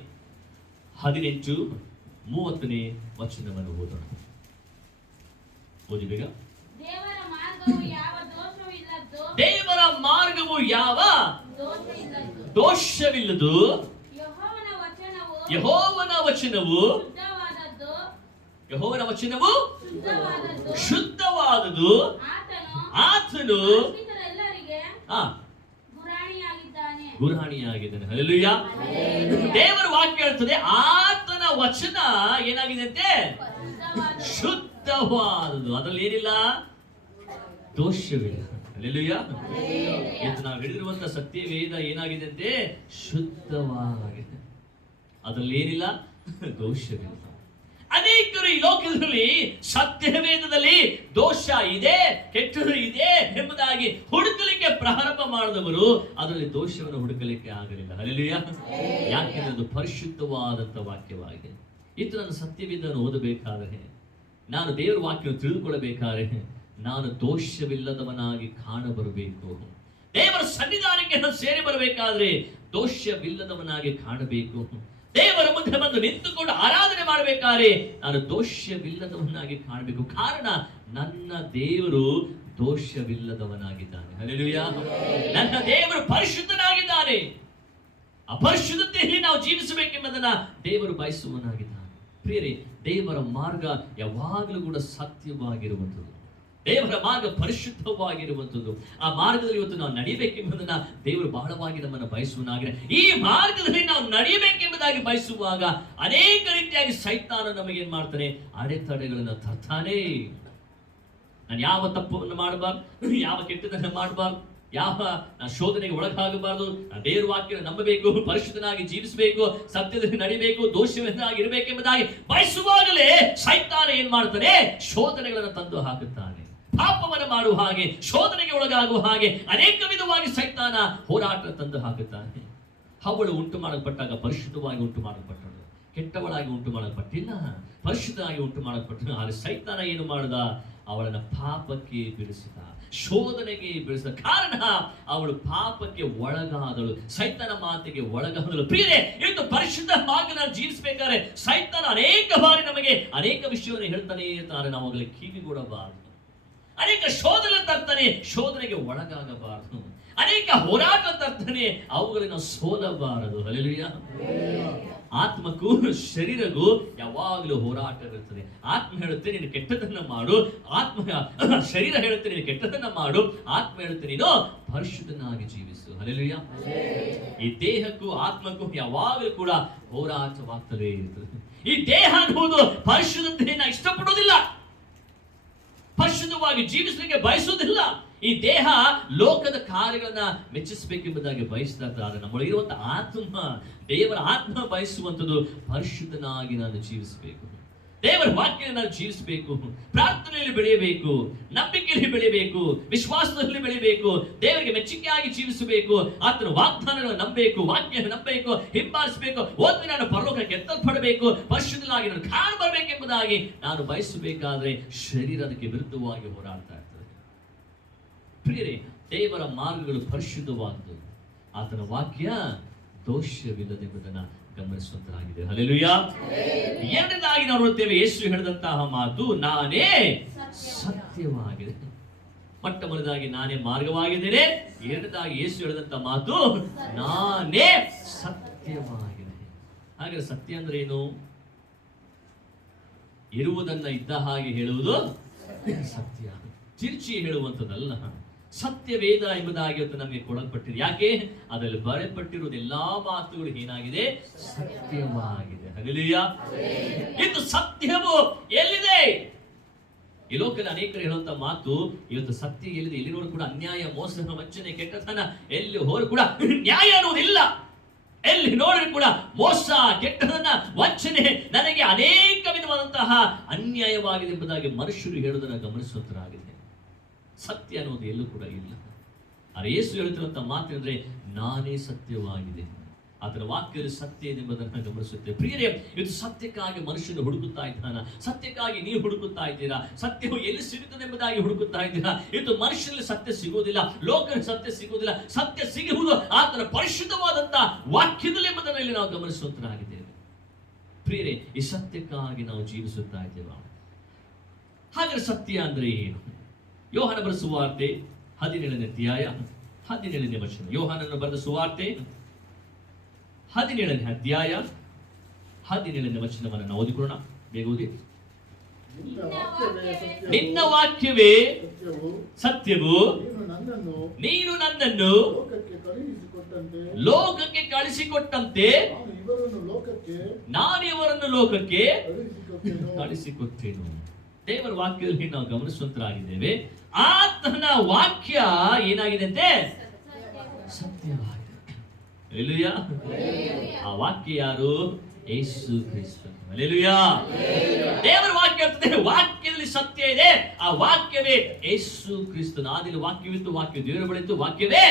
18:30 ವಚನವನ್ನು ಓದೋಣ. ಓದಿ ಬೇಗ. ದೇವರ ಮಾರ್ಗವು ಯಾವ ದೋಷವಿಲ್ಲದು, ಯೆಹೋವನ ವಚನವು ಶುದ್ಧವಾದದು, ಆತನು ಗುರಾಣಿಯಾಗಿದ್ದಾನೆ. ಹಲ್ಲೆಲೂಯಾ. ದೇವರ ವಾಕ್ಯ ಹೇಳ್ತದೆ, ಆತನ ವಚನ ಏನಾಗಿದೆ ಅಂತೆ? ಶುದ್ಧವಾದದು, ಅದರಲ್ಲಿ ಏನಿಲ್ಲ, ದೋಷವಿಲ್ಲ. ಹಲ್ಲೆಲೂಯಾ. ಇವತ್ತು ನಾವು ಹಿಡಿದಿರುವಂತ ಸತ್ಯ ವೇದ ಏನಾಗಿದೆ ಅಂತೆ? ಶುದ್ಧವಾಗಿದೆ, ಅದರಲ್ಲಿ ಏನಿಲ್ಲ, ದೋಷವಿಲ್ಲ. ಅನೇಕ ಅನೇಕರು ಈ ಲೋಕದಲ್ಲಿ ಸತ್ಯವೇದದಲ್ಲಿ ದೋಷ ಇದೆ, ಕೆಟ್ಟದು ಇದೆ ಎಂಬುದಾಗಿ ಹುಡುಕಲಿಕ್ಕೆ ಪ್ರಾರಂಭ ಮಾಡಿದವರು ಅದರಲ್ಲಿ ದೋಷವನ್ನು ಹುಡುಕಲಿಕ್ಕೆ ಆಗಲಿಲ್ಲ. ಹಲ್ಲೆಲೂಯಾ. ಯಾಕೆಂದ್ರೆ ಅದು ಪರಿಶುದ್ಧವಾದಂತ ವಾಕ್ಯವಾಗಿದೆ. ಇದು ನಾನು ಸತ್ಯವೇದವನ್ನು ಓದಬೇಕಾದರೆ, ನಾನು ದೇವರ ವಾಕ್ಯವನ್ನು ತಿಳಿದುಕೊಳ್ಳಬೇಕಾದರೆ ನಾನು ದೋಷವಿಲ್ಲದವನಾಗಿ ಕಾಣಬರಬೇಕು. ದೇವರ ಸನ್ನಿಧಾನಕ್ಕೆ ನಾನು ಸೇರಿ ಬರಬೇಕಾದ್ರೆ ದೋಷವಿಲ್ಲದವನಾಗಿ ಕಾಣಬೇಕು. ದೇವರ ಮುಂದೆ ಬಂದು ನಿಂತುಕೊಂಡು ಆರಾಧನೆ ಮಾಡಬೇಕಾದ್ರೆ ನಾನು ದೋಷವಿಲ್ಲದವನಾಗಿ ಕಾಣಬೇಕು. ಕಾರಣ ನನ್ನ ದೇವರು ದೋಷವಿಲ್ಲದವನಾಗಿದ್ದಾನೆ. ಹಲ್ಲೆಲೂಯಾ. ನನ್ನ ದೇವರು ಪರಿಶುದ್ಧನಾಗಿದ್ದಾನೆ. ಅಪರಿಶುದ್ಧತೆಯಲ್ಲಿ ನಾವು ಜೀವಿಸಬೇಕೆಂಬುದನ್ನ ದೇವರು ಬಯಸುವನಾಗಿದ್ದಾನೆ. ಪ್ರಿಯರೇ, ದೇವರ ಮಾರ್ಗ ಯಾವಾಗಲೂ ಕೂಡ ಸತ್ಯವಾಗಿರುವಂಥದ್ದು. ದೇವರ ಮಾರ್ಗ ಪರಿಶುದ್ಧವಾಗಿರುವಂಥದ್ದು. ಆ ಮಾರ್ಗದಲ್ಲಿ ಇವತ್ತು ನಾವು ನಡೆಯಬೇಕೆಂಬುದನ್ನ ದೇವರು ಬಹಳವಾಗಿ ನಮ್ಮನ್ನು ಬಯಸುವನಾಗಿದೆ. ಈ ಮಾರ್ಗದಲ್ಲಿ ನಾವು ನಡೆಯಬೇಕೆಂಬುದಾಗಿ ಬಯಸುವಾಗ ಅನೇಕ ರೀತಿಯಾಗಿ ಸೈತಾನ ನಮಗೆ ಏನ್ ಮಾಡ್ತಾನೆ, ಅಡೆತಡೆಗಳನ್ನು ತರ್ತಾನೆ. ನಾನು ಯಾವ ತಪ್ಪನ್ನು ಮಾಡಬಾರ್ದು, ಯಾವ ಕೆಟ್ಟದನ್ನು ಮಾಡಬಾರ್ದು, ಯಾವ ಶೋಧನೆಗೆ ಒಳಗಾಗಬಾರದು, ದೇವರ ವಾಕ್ಯ ನಂಬಬೇಕು, ಪರಿಶುದ್ಧನಾಗಿ ಜೀವಿಸಬೇಕು, ಸತ್ಯದಲ್ಲಿ ನಡಿಬೇಕು, ದೋಷವಿಲ್ಲದಾಗಿ ಇರಬೇಕೆಂಬುದಾಗಿ ಬಯಸುವಾಗಲೇ ಸೈತಾನ ಏನ್ ಮಾಡ್ತಾನೆ, ಶೋಧನೆಗಳನ್ನು ತಂದು ಹಾಕುತ್ತಾನೆ. ಪಾಪವನ್ನು ಮಾಡುವ ಹಾಗೆ, ಶೋಧನೆಗೆ ಒಳಗಾಗುವ ಹಾಗೆ ಅನೇಕ ವಿಧವಾಗಿ ಸೈತಾನ ಹೋರಾಟ ತಂದು ಹಾಕುತ್ತಾನೆ. ಅವಳು ಉಂಟು ಮಾಡಲ್ಪಟ್ಟಾಗ ಪರಿಶುದ್ಧವಾಗಿ ಉಂಟು ಮಾಡಲ್ಪಟ್ಟಳು, ಕೆಟ್ಟವಳಾಗಿ ಉಂಟು ಮಾಡಲ್ಪಟ್ಟಿಲ್ಲ, ಪರಿಶುದ್ಧವಾಗಿ ಉಂಟು ಮಾಡಲ್ಪಟ್ಟಳು. ಆದರೆ ಸೈತಾನ ಏನು ಮಾಡಿದ, ಅವಳನ್ನ ಪಾಪಕ್ಕೆ ಬೀಳಿಸಿದ, ಶೋಧನೆಗೆ ಬೀಳಿಸಿದ. ಕಾರಣ ಅವಳು ಪಾಪಕ್ಕೆ ಒಳಗಾದಳು, ಸೈತಾನ ಮಾತಿಗೆ ಒಳಗಾದಳು. ಪ್ರಿಯರೇ, ಇವತ್ತು ಪರಿಶುದ್ಧ ಮಾರ್ಗನ ಜೀವಿಸಬೇಕಾದ್ರೆ ಸೈತಾನ ಅನೇಕ ಬಾರಿ ನಮಗೆ ಅನೇಕ ವಿಷಯವನ್ನು ಹೇಳ್ತಾನೆ ಇರ್ತಾರೆ. ನಾವು ಅವುಗಳಿಗೆ ಕಿವಿಗೊಡಬಾರದು. ಅನೇಕ ಶೋಧನೆ ತರ್ತಾನೆ, ಶೋಧನೆಗೆ ಒಳಗಾಗಬಾರದು. ಅನೇಕ ಹೋರಾಟ ತರ್ತಾನೆ, ಅವುಗಳಿಗೆ ನಾವು ಸೋಲಬಾರದು. ಹಲ್ಲೆಲೂಯಾ. ಆತ್ಮಕ್ಕೂ ಶರೀರಗೂ ಯಾವಾಗಲೂ ಹೋರಾಟ ಇರುತ್ತದೆ. ಆತ್ಮ ಹೇಳುತ್ತೆ ನೀನು ಕೆಟ್ಟದನ್ನ ಮಾಡು, ಶರೀರ ಹೇಳುತ್ತೆ ನೀನು ಕೆಟ್ಟದನ್ನ ಮಾಡು, ಆತ್ಮ ಹೇಳುತ್ತೆ ನೀನು ಪರಿಶುದ್ಧನಾಗಿ ಜೀವಿಸು. ಹಲ್ಲೆಲೂಯಾ. ಈ ದೇಹಕ್ಕೂ ಆತ್ಮಕ್ಕೂ ಯಾವಾಗಲೂ ಕೂಡ ಹೋರಾಟವಾಗ್ತದೆ ಇರ್ತದೆ. ಈ ದೇಹ ಅನ್ನುವುದು ಪರಿಶುದ್ಧತೆಯನ್ನು ಇಷ್ಟಪಡೋದಿಲ್ಲ, ಪರಿಶುದ್ಧವಾಗಿ ಜೀವಿಸಲಿಕ್ಕೆ ಬಯಸುವುದಿಲ್ಲ. ಈ ದೇಹ ಲೋಕದ ಕಾರ್ಯಗಳನ್ನ ಮೆಚ್ಚಿಸಬೇಕೆಂಬುದಾಗಿ ಬಯಸ್ತಾರೆ. ಆದರೆ ನಮ್ಮೊಳಗಿರುವಂತಹ ಆತ್ಮ, ದೇವರ ಆತ್ಮ ಬಯಸುವಂಥದ್ದು ಪರಿಶುದ್ಧನಾಗಿ ನಾನು ಜೀವಿಸಬೇಕು, ದೇವರ ವಾಕ್ಯ ನಾನು ಜೀವಿಸಬೇಕು, ಪ್ರಾರ್ಥನೆಯಲ್ಲಿ ಬೆಳೆಯಬೇಕು, ನಂಬಿಕೆಯಲ್ಲಿ ಬೆಳೆಯಬೇಕು, ವಿಶ್ವಾಸದಲ್ಲಿ ಬೆಳೆಯಬೇಕು, ದೇವರಿಗೆ ಮೆಚ್ಚುಗೆಯಾಗಿ ಜೀವಿಸಬೇಕು, ಆತನ ವಾಗ್ದಾನಗಳನ್ನು ನಂಬಬೇಕು, ವಾಕ್ಯ ನಂಬಬೇಕು, ಹಿಂಬಾಲಿಸಬೇಕು, ಓದಿ ನಾನು ಪರಲೋಕಕ್ಕೆ ಎತ್ತಲ್ಪಡಬೇಕು, ಪರಿಶುದ್ಧನಾಗಿ ನಾನು ಕಾಣಬರಬೇಕೆಂಬುದಾಗಿ ನಾನು ಬಯಸಬೇಕಾದ್ರೆ ಶರೀರ ಅದಕ್ಕೆ ವಿರುದ್ಧವಾಗಿ ಹೋರಾಡ್ತಾ ಇರ್ತದೆ. ಪ್ರಿಯರೇ, ದೇವರ ಮಾರ್ಗಗಳು ಪರಿಶುದ್ಧವಾದ್ದು, ಆತನ ವಾಕ್ಯ ದೋಷವಿಲ್ಲದೆಂಬುದನ್ನು ಗಮನಿಸುವಂತರಾಗಿದೆ. ಹಲ್ಲೆಲೂಯಾ. ಎರಡನೇದಾಗಿ ನಾವು ನೋಡುತ್ತೇವೆ, ಯೇಸು ಹೇಳಿದಂತಹ ಮಾತು ನಾನೇ ಸತ್ಯವಾಗಿದೆ. ಮೊಟ್ಟ ಮೊದಲಾಗಿ ನಾನೇ ಮಾರ್ಗವಾಗಿದ್ದೇನೆ. ಎರಡನೇದಾಗಿ ಯೇಸು ಹೇಳಿದಂತಹ ಮಾತು ನಾನೇ ಸತ್ಯವಾಗಿದೆ. ಹಾಗೆ ಸತ್ಯ ಅಂದ್ರೆ ಏನು? ಇರುವುದನ್ನ ಇದ್ದ ಹಾಗೆ ಹೇಳುವುದು ಸತ್ಯ, ತಿರುಚಿ ಹೇಳುವಂಥದ್ದಲ್ಲ. ಸತ್ಯವೇದ ಎಂಬುದಾಗಿ ಇವತ್ತು ನಮಗೆ ಕೊಡಲ್ಪಟ್ಟಿದೆ. ಯಾಕೆ? ಅದರಲ್ಲಿ ಬರೆಯಲ್ಪಟ್ಟಿರುವುದು ಎಲ್ಲಾ ಮಾತುಗಳು ಏನಾಗಿದೆ? ಸತ್ಯವಾಗಿದೆ. ಹಲ್ಲೆಲೂಯಾ. ಇದು ಸತ್ಯವು ಎಲ್ಲಿದೆ? ಈ ಲೋಕದಲ್ಲಿ ಅನೇಕರು ಹೇಳುವಂತ ಮಾತು, ಇವತ್ತು ಸತ್ಯ ಎಲ್ಲಿದೆ? ಎಲ್ಲಿ ನೋಡು ಕೂಡ ಅನ್ಯಾಯ, ಮೋಸ, ವಂಚನೆ, ಕೆಟ್ಟತನ, ಎಲ್ಲಿ ಹೋರು ಕೂಡ ನ್ಯಾಯ ಅನ್ನುವುದಿಲ್ಲ. ಎಲ್ಲಿ ನೋಡಿದ್ರು ಕೂಡ ಮೋಸ, ಕೆಟ್ಟದನ್ನ, ವಂಚನೆ, ನನಗೆ ಅನೇಕ ವಿಧವಾದಂತಹ ಅನ್ಯಾಯವಾಗಿದೆ ಎಂಬುದಾಗಿ ಮನುಷ್ಯರು ಹೇಳುವುದನ್ನು ಗಮನಿಸುವಂತರಾಗಿದೆ. ಸತ್ಯ ಅನ್ನೋದು ಎಲ್ಲೂ ಕೂಡ ಇಲ್ಲ. ಆದರೆ ಯೇಸು ಹೇಳ್ತಿರುವಂತಹ ಮಾತಂದ್ರೆ ನಾನೇ ಸತ್ಯವಾಗಿದೆ, ಆತನ ವಾಕ್ಯದಲ್ಲಿ ಸತ್ಯ ಇದೆ ಎಂಬುದನ್ನು ಗಮನಿಸುತ್ತೇವೆ. ಪ್ರಿಯರೇ, ಇದು ಸತ್ಯಕ್ಕಾಗಿ ಮನುಷ್ಯನು ಹುಡುಕುತ್ತಾ ಇದ್ದಾನ. ಸತ್ಯಕ್ಕಾಗಿ ನೀವು ಹುಡುಕುತ್ತಾ ಇದ್ದೀರಾ. ಸತ್ಯವು ಎಲ್ಲಿ ಸಿಗುತ್ತದೆ ಎಂಬುದಾಗಿ ಹುಡುಕುತ್ತಾ ಇದ್ದೀರಾ. ಇದು ಮನುಷ್ಯನಲ್ಲಿ ಸತ್ಯ ಸಿಗುವುದಿಲ್ಲ, ಲೋಕದಲ್ಲಿ ಸತ್ಯ ಸಿಗುವುದಿಲ್ಲ. ಸತ್ಯ ಸಿಗುವುದು ಆತನ ಪರಿಶುದ್ಧವಾದಂತಹ ವಾಕ್ಯದಲ್ಲಿ ಎಂಬುದನ್ನು ಇಲ್ಲಿ ನಾವು ಗಮನಿಸುವಂತರಾಗಿದ್ದೇವೆ. ಪ್ರಿಯರೇ, ಈ ಸತ್ಯಕ್ಕಾಗಿ ನಾವು ಜೀವಿಸುತ್ತಾ ಇದ್ದೇವೆ. ಹಾಗಾದ್ರೆ ಸತ್ಯ ಅಂದ್ರೆ ಏನು? ಯೋಹಾನ ಬರೆದ ಸುವಾರ್ತೆ 17ನೇ ಅಧ್ಯಾಯ 17ನೇ ವಚನ. ಯೋಹಾನನು ಬರೆದ ಸುವಾರ್ತೆ 17ನೇ ಅಧ್ಯಾಯ 17ನೇ ವಚನವನ್ನು ನಾವು ಓದಿಕೊಳ್ಳೋಣ. ಬೇಗ ಓದಿ. ನಿನ್ನ ವಾಕ್ಯವೇ ಸತ್ಯವು, ನೀನು ನನ್ನನ್ನು ಲೋಕಕ್ಕೆ ಕಳಿಸಿಕೊಟ್ಟಂತೆ ನಾನು ಇವರನ್ನು ಲೋಕಕ್ಕೆ ಕಳಿಸಿಕೊಟ್ಟೆನು. ದೇವರ ವಾಕ್ಯದಲ್ಲಿ ನಾವು ಗಮನಿಸುವಂತರಾಗಿದ್ದೇವೆ. ಆತನ ವಾಕ್ಯ ಏನಾಗಿದೆ ಅಂತೆ? ಸತ್ಯವಾಗಿದೆ. ಹಲ್ಲೆಲೂಯಾ. ಆ ವಾಕ್ಯ ಯಾರು? ಯೇಸು ಕ್ರಿಸ್ತನು. ಹಲ್ಲೆಲೂಯಾ. ದೇವರ ವಾಕ್ಯ ಇರ್ತದೆ, ವಾಕ್ಯದಲ್ಲಿ ಸತ್ಯ ಇದೆ. ಆ ವಾಕ್ಯವೇ ಯೇಸು ಕ್ರಿಸ್ತನು. ಆದಿಯಲ್ಲಿ ವಾಕ್ಯವಿತ್ತು, ವಾಕ್ಯ ದೇವರ ಬಳಿ ಇತ್ತು, ವಾಕ್ಯವೇ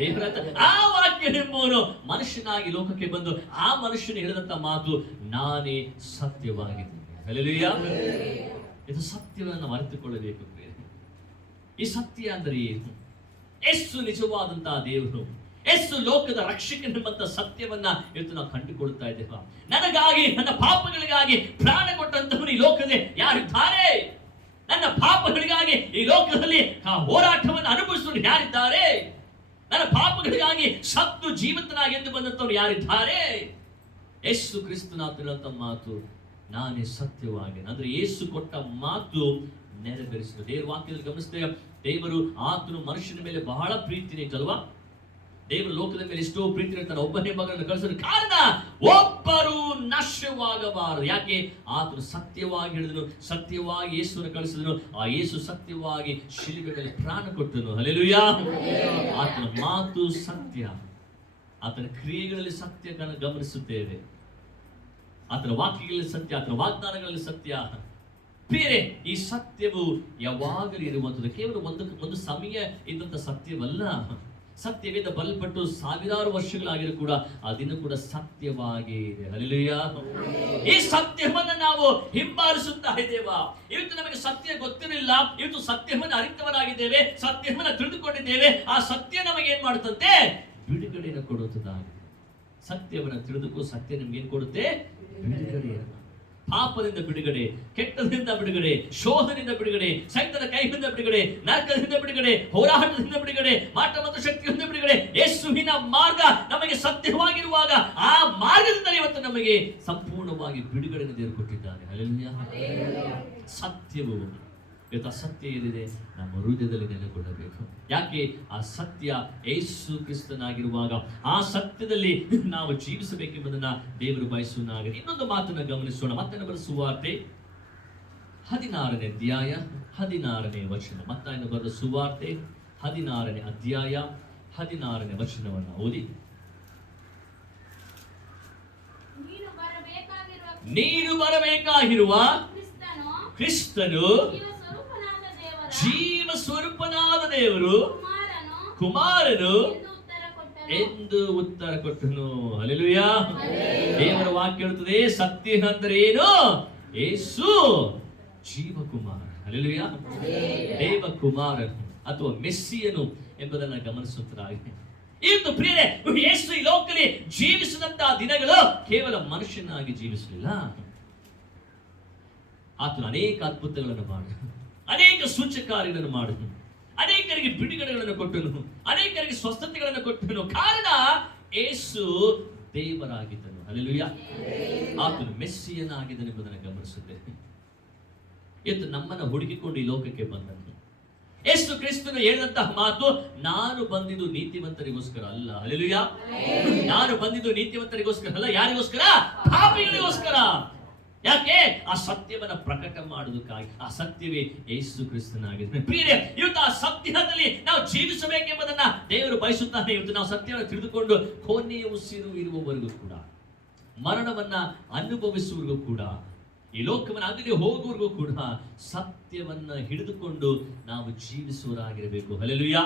ದೇವರ ಹತ್ರ. ಆ ವಾಕ್ಯವೆಂಬುವನು ಮನುಷ್ಯನಾಗಿ ಲೋಕಕ್ಕೆ ಬಂದು ಆ ಮನುಷ್ಯನು ಹೇಳಿದಂತ ಮಾತು, ನಾನೇ ಸತ್ಯವಾಗಿದ್ದೇನೆ. ಹಲ್ಲೆಲೂಯಾ. ಇದು ಸತ್ಯವನ್ನು ಅರಿತುಕೊಳ್ಳಬೇಕು. ಈ ಸತ್ಯ ಅಂದರೆ ಏನು? ಎಷ್ಟು ನಿಜವಾದಂತಹ ದೇವರು, ಎಷ್ಟು ಲೋಕದ ರಕ್ಷಕನೆಂಬಂತ ಸತ್ಯವನ್ನ ಇವತ್ತು ನಾವು ಕಂಡುಕೊಳ್ತಾ ಇದ್ದೇವೆ. ನನಗಾಗಿ, ನನ್ನ ಪಾಪಗಳಿಗಾಗಿ ಪ್ರಾಣ ಕೊಟ್ಟಂತವರು ಈ ಲೋಕದಲ್ಲಿ ಯಾರಿದ್ದಾರೆ? ನನ್ನ ಪಾಪಗಳಿಗಾಗಿ ಈ ಲೋಕದಲ್ಲಿ ಹೋರಾಟವನ್ನು ಅನುಭವಿಸುವರು ಯಾರಿದ್ದಾರೆ? ನನ್ನ ಪಾಪಗಳಿಗಾಗಿ ಸತ್ತು ಜೀವಿತನಾಗಿ ಎದ್ದು ಬಂದಂತವ್ರು ಯಾರಿದ್ದಾರೆ? ಯೇಸು ಕ್ರಿಸ್ತನಾಥನಂತ ಮಾತು, ನಾನೇ ಸತ್ಯವಾಗಿ, ಅಂದ್ರೆ ಯೇಸು ಕೊಟ್ಟ ಮಾತು ನೆರವೇರಿಸಿದ. ದೇವರ ವಾಕ್ಯದಲ್ಲಿ ಗಮನಿಸ್ತೇವೆ, ದೇವರು ಆತನು ಮನುಷ್ಯನ ಮೇಲೆ ಬಹಳ ಪ್ರೀತಿನೇ ಇತ್ತಲ್ವಾ? ದೇವರು ಲೋಕದ ಮೇಲೆ ಎಷ್ಟೋ ಪ್ರೀತಿ ಇರ್ತಾನೆ, ಒಬ್ಬನೇ ಮಗನನ್ನು ಕಳಿಸಲು ಕಾರಣ ಒಬ್ಬರು ನಾಶವಾಗಬಾರದು. ಯಾಕೆ? ಆತನು ಸತ್ಯವಾಗಿ ಹೇಳಿದನು, ಸತ್ಯವಾಗಿ ಯೇಸುವನ್ನು ಕಳಿಸಿದನು. ಆ ಯೇಸು ಸತ್ಯವಾಗಿ ಶಿಲುಬೆ ಮೇಲೆ ಪ್ರಾಣ ಕೊಟ್ಟನು. ಹಲ್ಲೆಲೂಯಾ. ಆತನ ಮಾತು ಸತ್ಯ, ಆತನ ಕ್ರಿಯೆಗಳಲ್ಲಿ ಸತ್ಯ ಗಮನಿಸುತ್ತೇವೆ. ಆತನ ವಾಕ್ಯಗಳಲ್ಲಿ ಸತ್ಯ, ಆತನ ವಾಗ್ದಾನಗಳಲ್ಲಿ ಸತ್ಯ. ಬೇರೆ ಈ ಸತ್ಯವು ಯಾವಾಗಲೂ ಇರುವಂಥದ್ದು. ಕೇವಲ ಒಂದು ಸಮಯ ಇದ್ದಂಥ ಸತ್ಯವಲ್ಲ. ಸತ್ಯವೇದ ಬಲ್ಪಟ್ಟು ಸಾವಿರಾರು ವರ್ಷಗಳಾಗಿರೂ ಕೂಡ ಅದಿನ್ನು ಕೂಡ ಸತ್ಯವಾಗಿ ಇದೆ. ಹಲ್ಲೆಲೂಯಾ. ಈ ಸತ್ಯವನ್ನು ನಾವು ಹಿಂಬಾಲಿಸುತ್ತಾ ಇದ್ದೇವಾ? ಇವತ್ತು ನಮಗೆ ಸತ್ಯ ಗೊತ್ತಿರಲಿಲ್ಲ, ಇವತ್ತು ಸತ್ಯವನ್ನು ಅರಿತವರಾಗಿದ್ದೇವೆ, ಸತ್ಯವನ್ನು ತಿಳಿದುಕೊಂಡಿದ್ದೇವೆ. ಆ ಸತ್ಯ ನಮಗೆ ಏನ್ ಮಾಡುತ್ತಂತೆ? ಬಿಡುಗಡೆಯನ್ನು ಕೊಡುತ್ತದಾಗಿದೆ. ಸತ್ಯವನ್ನು ತಿಳಿದುಕೋ, ಸತ್ಯ ನಿಮ್ಗೆ ಏನ್ ಕೊಡುತ್ತೆ? ಬಿಡುಗಡೆಯನ್ನು. ಪಾಪದಿಂದ ಬಿಡುಗಡೆ, ಕೆಟ್ಟದಿಂದ ಬಿಡುಗಡೆ, ಶೋಧದಿಂದ ಬಿಡುಗಡೆ, ಸೈತನ ಕೈಯಿಂದ ಬಿಡುಗಡೆ, ನರಕದಿಂದ ಬಿಡುಗಡೆ, ಹೋರಾಟದಿಂದ ಬಿಡುಗಡೆ, ಮಾಟ ಮತ್ತು ಶಕ್ತಿಯಿಂದ ಬಿಡುಗಡೆ. ಯೇಸುವಿನ ಮಾರ್ಗ ನಮಗೆ ಸತ್ಯವಾಗಿರುವಾಗ ಆ ಮಾರ್ಗದಿಂದ ಇವತ್ತು ನಮಗೆ ಸಂಪೂರ್ಣವಾಗಿ ಬಿಡುಗಡೆಯನ್ನು ದೇವರು ಕೊಟ್ಟಿದ್ದಾನೆ. ಹಲ್ಲೆಲೂಯಾ. ಸತ್ಯವು ಇವತ್ತು ಅಸತ್ಯ ಏನಿದೆ ನಮ್ಮ ಹೃದಯದಲ್ಲಿ ನೆಲೆಗೊಳ್ಳಬೇಕು. ಯಾಕೆ? ಆ ಸತ್ಯ ಯೇಸು ಕ್ರಿಸ್ತನಾಗಿರುವಾಗ ಆ ಸತ್ಯದಲ್ಲಿ ನಾವು ಜೀವಿಸಬೇಕೆಂಬುದನ್ನ ದೇವರು ಬಯಸುವನಾಗಿದೆ. ಇನ್ನೊಂದು ಮಾತನ್ನು ಗಮನಿಸೋಣ. ಮತ್ತಾಯನ ಬರೆದ ಸುವಾರ್ತೆ 16ನೇ ಅಧ್ಯಾಯ 16ನೇ ವಚನ. ಮತ್ತಾಯನ ಬರೆದ ಸುವಾರ್ತೆ 16ನೇ ಅಧ್ಯಾಯ 16ನೇ ವಚನವನ್ನು ಓದಿ. ನೀನು ಬರಬೇಕಾಗಿರುವ ಕ್ರಿಸ್ತನು ಜೀವ ಸ್ವರೂಪನಾದ ದೇವರು ಕುಮಾರನು ಎಂದು ಉತ್ತರ ಕೊಟ್ಟನು. ಹಲ್ಲೆಲೂಯಾ. ದೇವರ ವಾಕ್ಯ ಹೇಳುತ್ತದೆ, ಸತ್ಯ ಅಂದ್ರೆ ಏನು? ಯೇಸು ಜೀವಕುಮಾರ. ಹಲ್ಲೆಲೂಯಾ. ದೇವಕುಮಾರನು ಅಥವಾ ಮೆಸ್ಸಿಯನು ಎಂಬುದನ್ನು ಗಮನಿಸುತ್ತದಾಗಿದೆ. ಇವತ್ತು ಪ್ರಿಯರೇ, ಯೇಸು ಈ ಲೋಕದಲ್ಲಿ ಜೀವಿಸಿದಂತಹ ದಿನಗಳು ಕೇವಲ ಮನುಷ್ಯನಾಗಿ ಜೀವಿಸಲಿಲ್ಲ. ಆತನು ಅನೇಕ ಅದ್ಭುತಗಳನ್ನು ಮಾಡಿದನು, ಅನೇಕ ಸೂಚಕಾರ್ಯಗಳನ್ನು ಮಾಡಿದನು, ಅನೇಕರಿಗೆ ಬಿಡುಗಡೆಗಳನ್ನು ಕೊಟ್ಟನು, ಅನೇಕರಿಗೆ ಸ್ವಸ್ಥತೆಗಳನ್ನು ಕೊಟ್ಟನು. ಕಾರಣ ಯೇಸು ದೇವರಾಗಿದ್ದನು. ಹಲ್ಲೆಲೂಯಾ. ಆತನು ಮೆಸ್ಸಿಯನಾಗಿದ್ದನು ಎಂಬುದನ್ನು ಗಮನಿಸುತ್ತೇವೆ. ಇವತ್ತು ನಮ್ಮನ್ನು ಹುಡುಕಿಕೊಂಡು ಈ ಲೋಕಕ್ಕೆ ಬಂದನು. ಯೇಸು ಕ್ರಿಸ್ತನು ಹೇಳಿದಂತಹ ಮಾತು, ನಾನು ಬಂದಿದ್ದು ನೀತಿವಂತರಿಗೋಸ್ಕರ ಅಲ್ಲ. ಹಲ್ಲೆಲೂಯಾ. ನಾನು ಬಂದಿದ್ದು ನೀತಿವಂತರಿಗೋಸ್ಕರ ಅಲ್ಲ. ಯಾರಿಗೋಸ್ಕರ? ಪಾಪಿಗಳಿಗೋಸ್ಕರ. ಯಾಕೆ? ಆ ಸತ್ಯವನ್ನ ಪ್ರಕಟ ಮಾಡುವುದಕ್ಕಾಗಿ. ಆ ಸತ್ಯವೇ ಯೇಸು ಕ್ರಿಸ್ತನಾಗಿದೆ. ಪ್ರಿಯರೇ, ಇವತ್ತು ಆ ಸತ್ಯದಲ್ಲಿ ನಾವು ಜೀವಿಸಬೇಕೆಂಬುದನ್ನ ದೇವರು ಬಯಸುತ್ತಾನೆ. ಇವತ್ತು ನಾವು ಸತ್ಯವನ್ನು ತಿಳಿದುಕೊಂಡು ಕೊನೆಯ ಉಸಿರು ಇರುವವರೆಗೂ ಕೂಡ, ಮರಣವನ್ನ ಅನುಭವಿಸುವವರೆಗೂ ಕೂಡ, ಈ ಲೋಕವನ್ನು ಅಗಲಿ ಹೋಗುವವರೆಗೂ ಕೂಡ ಸತ್ಯವನ್ನ ಹಿಡಿದುಕೊಂಡು ನಾವು ಜೀವಿಸುವರಾಗಿರಬೇಕು. ಹಲ್ಲೆಲೂಯಾ.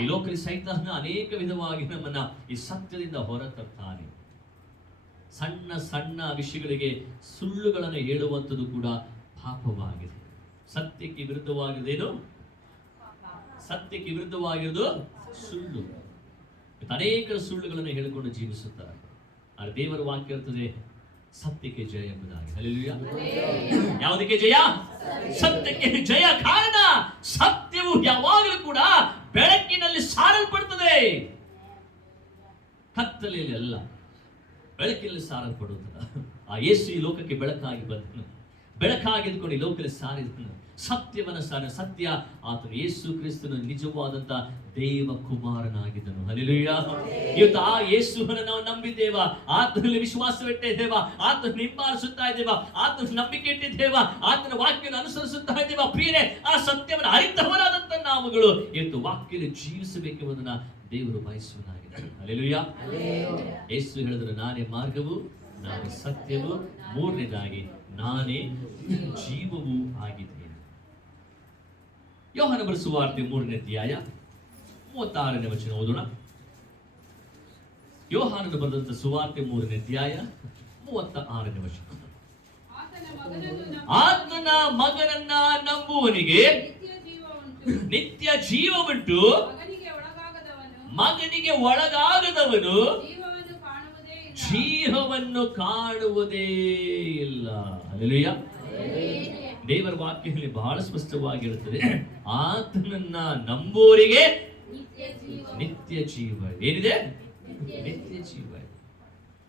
ಈ ಲೋಕದಲ್ಲಿ ಸೈತಾನ ಅನೇಕ ವಿಧವಾಗಿ ನಮ್ಮನ್ನ ಈ ಸತ್ಯದಿಂದ ಹೊರತರ್ತಾನೆ. ಸಣ್ಣ ಸಣ್ಣ ವಿಷಯಗಳಿಗೆ ಸುಳ್ಳುಗಳನ್ನು ಹೇಳುವಂಥದ್ದು ಕೂಡ ಪಾಪವಾಗಿದೆ. ಸತ್ಯಕ್ಕೆ ವಿರುದ್ಧವಾಗಿರುವುದೇನು? ಸತ್ಯಕ್ಕೆ ವಿರುದ್ಧವಾಗಿರುವುದು ಸುಳ್ಳು. ಅನೇಕ ಸುಳ್ಳುಗಳನ್ನು ಹೇಳಿಕೊಂಡು ಜೀವಿಸುತ್ತಾರೆ. ಆದರೆ ದೇವರ ವಾಕ್ಯ ಇರ್ತದೆ, ಸತ್ಯಕ್ಕೆ ಜಯ ಎಂಬುದಾಗಿ. ಹಲ್ಲೆಲೂಯಾ. ಯಾವುದಕ್ಕೆ ಜಯ? ಸತ್ಯಕ್ಕೆ ಜಯ. ಕಾರಣ ಸತ್ಯವು ಯಾವಾಗಲೂ ಕೂಡ ಬೆಳಕಿನಲ್ಲಿ ಸಾರಲ್ಪಡುತ್ತದೆ, ಕತ್ತಲೆಯಲ್ಲಿ ಅಲ್ಲ. ಬೆಳಕಿನಲ್ಲಿ ಸಾರಲ್ಪಡುವುದಿಲ್ಲ. ಆ ಯೇಸು ಈ ಲೋಕಕ್ಕೆ ಬೆಳಕಾಗಿ ಬಂದನು, ಬೆಳಕಾಗಿದ್ದುಕೊಂಡು ಈ ಲೋಕದಲ್ಲಿ ಸಾರಿದನು, ಸತ್ಯವನ್ನ ಸಾರ. ಸತ್ಯ ಆತನು ಯೇಸು ಕ್ರಿಸ್ತನು ನಿಜವಾದಂತ ದೇವ ಕುಮಾರನಾಗಿದ್ದನು. ಹಲ್ಲೆಲೂಯಾ. ಇವತ್ತು ಆ ಯೇಸುವನ್ನು ನಾವು ನಂಬಿದ್ದೇವಾ? ಆತನಲ್ಲಿ ವಿಶ್ವಾಸವಿಟ್ಟಿದ್ದೇವಾ? ಆತನ ಹಿಂಬಾಲಿಸುತ್ತಾ ಇದ್ದೇವಾ? ಆತನ ನಂಬಿಕೆ ಇಟ್ಟಿದ್ದೇವಾ? ಆತನ ವಾಕ್ಯವನ್ನು ಅನುಸರಿಸುತ್ತಾ ಇದ್ದೇವಾ? ಪ್ರಿಯರೇ, ಆ ಸತ್ಯವನ್ನು ಅರಿತವರಾದಂತ ನಾವುಗಳು ಇವತ್ತು ವಾಕ್ಯದಲ್ಲಿ ಜೀವಿಸಬೇಕೆಂಬುದನ್ನ ದೇವರು ಬಯಸುವನಾಗಿದ್ದಾನೆ. ಹಲ್ಲೆಲೂಯಾ. ಯೇಸು ಹೇಳಿದ್ರು, ನಾನೇ ಮಾರ್ಗವು ನಾನು ಸತ್ಯವೂ, ಮೂರನೇದಾಗಿ ನಾನೇ ಜೀವವೂ ಆಗಿದ್ದೇನೆ. ಯೋಹಾನ ಬರೆದ ಸುವಾರ್ತೆ 3ನೇ ಅಧ್ಯಾಯ 36ನೇ ವಚನ ಓದೋಣ. ಯೋಹಾನನು ಬರೆದಂತ ಸುವಾರ್ತೆ 3ನೇ ಅಧ್ಯಾಯ 36ನೇ ವಚನ. ಆತನ ಮಗನನ್ನ ನಂಬುವನಿಗೆ ನಿತ್ಯ ಜೀವವುಂಟು, ಮಗನಿಗೆ ಒಳಗಾಗದವನು ಜೀವವನ್ನು ಕಾಣುವುದೇ ಇಲ್ಲ. ಹಲ್ಲೆಲೂಯಾ. ದೇವರ ವಾಕ್ಯದಲ್ಲಿ ಬಹಳ ಸ್ಪಷ್ಟವಾಗಿರುತ್ತದೆ, ಆತನನ್ನ ನಂಬುವವರಿಗೆ ನಿತ್ಯ ಜೀವ ಏನಿದೆ? ನಿತ್ಯ ಜೀವ.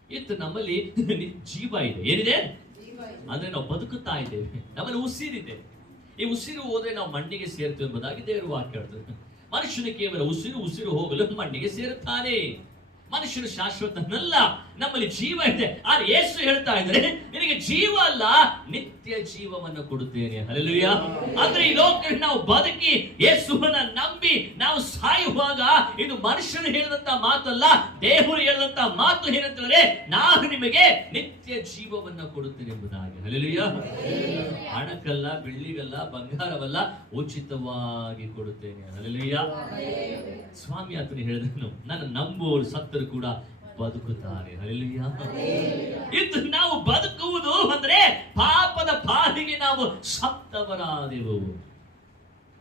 ಇತ್ತು ನಮ್ಮಲ್ಲಿ ಜೀವ ಇದೆ, ಏನಿದೆ ಅಂದ್ರೆ ನಾವು ಬದುಕುತ್ತಾ ಇದ್ದೇವೆ, ನಮ್ಮಲ್ಲಿ ಉಸಿರಿದೆ. ಈ ಉಸಿರು ಹೋದ್ರೆ ನಾವು ಮಣ್ಣಿಗೆ ಸೇರ್ತೇವೆ ಎಂಬುದಾಗಿ ದೇವರ ವಾಕ್ಯ ಹೇಳ್ತದೆ. ಮನುಷ್ಯನ ಕೇವಲ ಉಸಿರು ಹೋಗಲು ಮಣ್ಣಿಗೆ ಸೇರುತ್ತಾನೆ. ಮನುಷ್ಯನು ಶಾಶ್ವತನಲ್ಲ, ನಮ್ಮಲ್ಲಿ ಜೀವ ಇದೆ. ಆದ್ರೆ ಯೇಸು ಹೇಳ್ತಾ ಇದ್ದಾರೆ, ನಿನಗೆ ಜೀವ ಅಲ್ಲ, ನಿತ್ಯ ಜೀವವನ್ನು ಕೊಡುತ್ತೇನೆ. ಹಲ್ಲೆಲೂಯಾ. ಅಂದ್ರೆ ಈ ಲೋಕದಲ್ಲಿ ನಾವು ಬದುಕಿ ಯೇಸುವನ್ನ ನಂಬಿ ನಾವು ಸಾಯುವಾಗ ಇದು ಮನುಷ್ಯರು ಹೇಳಿದಂತ ಮಾತಲ್ಲ, ದೇವರು ಹೇಳಿದಂತ ಮಾತು ಏನಂತಂದ್ರೆ, ನಾನು ನಿಮಗೆ ನಿತ್ಯ ಜೀವವನ್ನು ಕೊಡುತ್ತೇನೆ ಎಂಬುದಾಗಿ. ಹಲ್ಲೆಲೂಯಾ. ಹಣಕ್ಕಲ್ಲ, ಬೆಳ್ಳಿಗಲ್ಲ, ಬಂಗಾರವಲ್ಲ, ಉಚಿತವಾಗಿ ಕೊಡುತ್ತೇನೆ. ಹಲ್ಲೆಲೂಯಾ. ಸ್ವಾಮಿ ಆತನು ಹೇಳಿದನು, ನನ್ನ ನಂಬುವವರು ಸತ್ತರು ಕೂಡ ಬದುಕುತ್ತಾರೆ. ಹಲ್ಲೆಲೂಯಾ. ಇದು ನಾವು ಬದುಕುವುದು ಅಂದ್ರೆ ಪಾಪದ ಪಾಲಿಗೆ ನಾವು ಸತ್ತವರಾದೆವು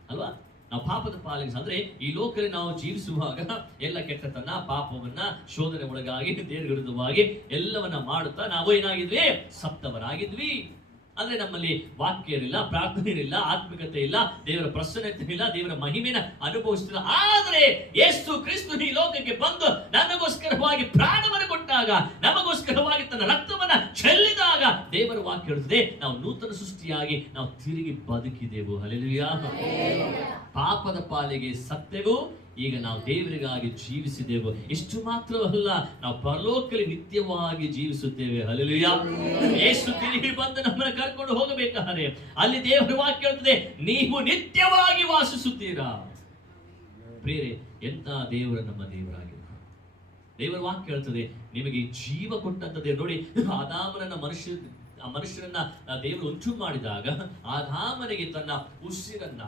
ಅಲ್ವಾ? ನಾವು ಪಾಪದ ಪಾಲಿಗೆ ಅಂದ್ರೆ ಈ ಲೋಕದಲ್ಲಿ ನಾವು ಜೀವಿಸುವಾಗ ಎಲ್ಲ ಕೆಟ್ಟತನ, ಪಾಪವನ್ನ, ಶೋಧನೆ ಒಳಗಾಗಿ ದೇವರ ವಿರುದ್ಧವಾಗಿ ಎಲ್ಲವನ್ನ ಮಾಡುತ್ತಾ ನಾವು ಏನಾಗಿದ್ವಿ? ಸತ್ತವರಾಗಿದ್ವಿ. ಅಂದ್ರೆ ನಮ್ಮಲ್ಲಿ ವಾಕ್ಯ ಇರಲಿಲ್ಲ, ಪ್ರಾರ್ಥನೆ ಇರಲಿಲ್ಲ, ಆತ್ಮಿಕತೆ ಇಲ್ಲ, ದೇವರ ಪ್ರಸನ್ನತೆ ಇಲ್ಲ, ದೇವರ ಮಹಿಮೆನ ಅನುಭವಿಸ್ತಿಲ್ಲ. ಆದರೆ ಯೇಸು ಕ್ರಿಸ್ತ ಈ ಲೋಕಕ್ಕೆ ಬಂದು ನಮಗೋಸ್ಕರವಾಗಿ ಪ್ರಾಣವನ್ನು ಕೊಟ್ಟಾಗ, ನಮಗೋಸ್ಕರವಾಗಿ ತನ್ನ ರಕ್ತವನ್ನ ಚೆಲ್ಲಿದಾಗ ದೇವರ ವಾಕ್ಯ ಹೇಳುತ್ತದೆ, ನಾವು ನೂತನ ಸೃಷ್ಟಿಯಾಗಿ ನಾವು ತಿರುಗಿ ಬದುಕಿದೆವು. ಹಲ್ಲೆಲೂಯಾ. ಪಾಪದ ಪಾಲಿಗೆ ಸತ್ತೆವು, ಈಗ ನಾವು ದೇವರಿಗಾಗಿ ಜೀವಿಸಿದೆವು. ಇಷ್ಟು ಮಾತ್ರವಲ್ಲ, ನಾವು ಪರಲೋಕದಲ್ಲಿ ನಿತ್ಯವಾಗಿ ಜೀವಿಸುತ್ತೇವೆ. ಹಲ್ಲೆಲೂಯಾ. ಯೇಸು ತಿರುಗಿ ಬಂದು ನಮ್ಮನ್ನು ಕರ್ಕೊಂಡು ಹೋಗಬೇಕಾದರೆ ಅಲ್ಲಿ ದೇವರ ವಾಕ್ಯ ಹೇಳ್ತದೆ, ನೀವು ನಿತ್ಯವಾಗಿ ವಾಸಿಸುತ್ತೀರಾ. ಪ್ರಿಯರೇ, ಎಂತ ದೇವರು ನಮ್ಮ ದೇವರಾಗಿದೆ. ದೇವರ ವಾಕ್ಯ ಹೇಳ್ತದೆ, ನಿಮಗೆ ಜೀವ ಕೊಟ್ಟಂತ ದೇವರು. ನೋಡಿ, ಆದಾಮನನ್ನ ಮನುಷ್ಯರನ್ನ ದೇವರು ಉಂಟು ಮಾಡಿದಾಗ ಆದಾಮನಿಗೆ ತನ್ನ ಉಸಿರನ್ನ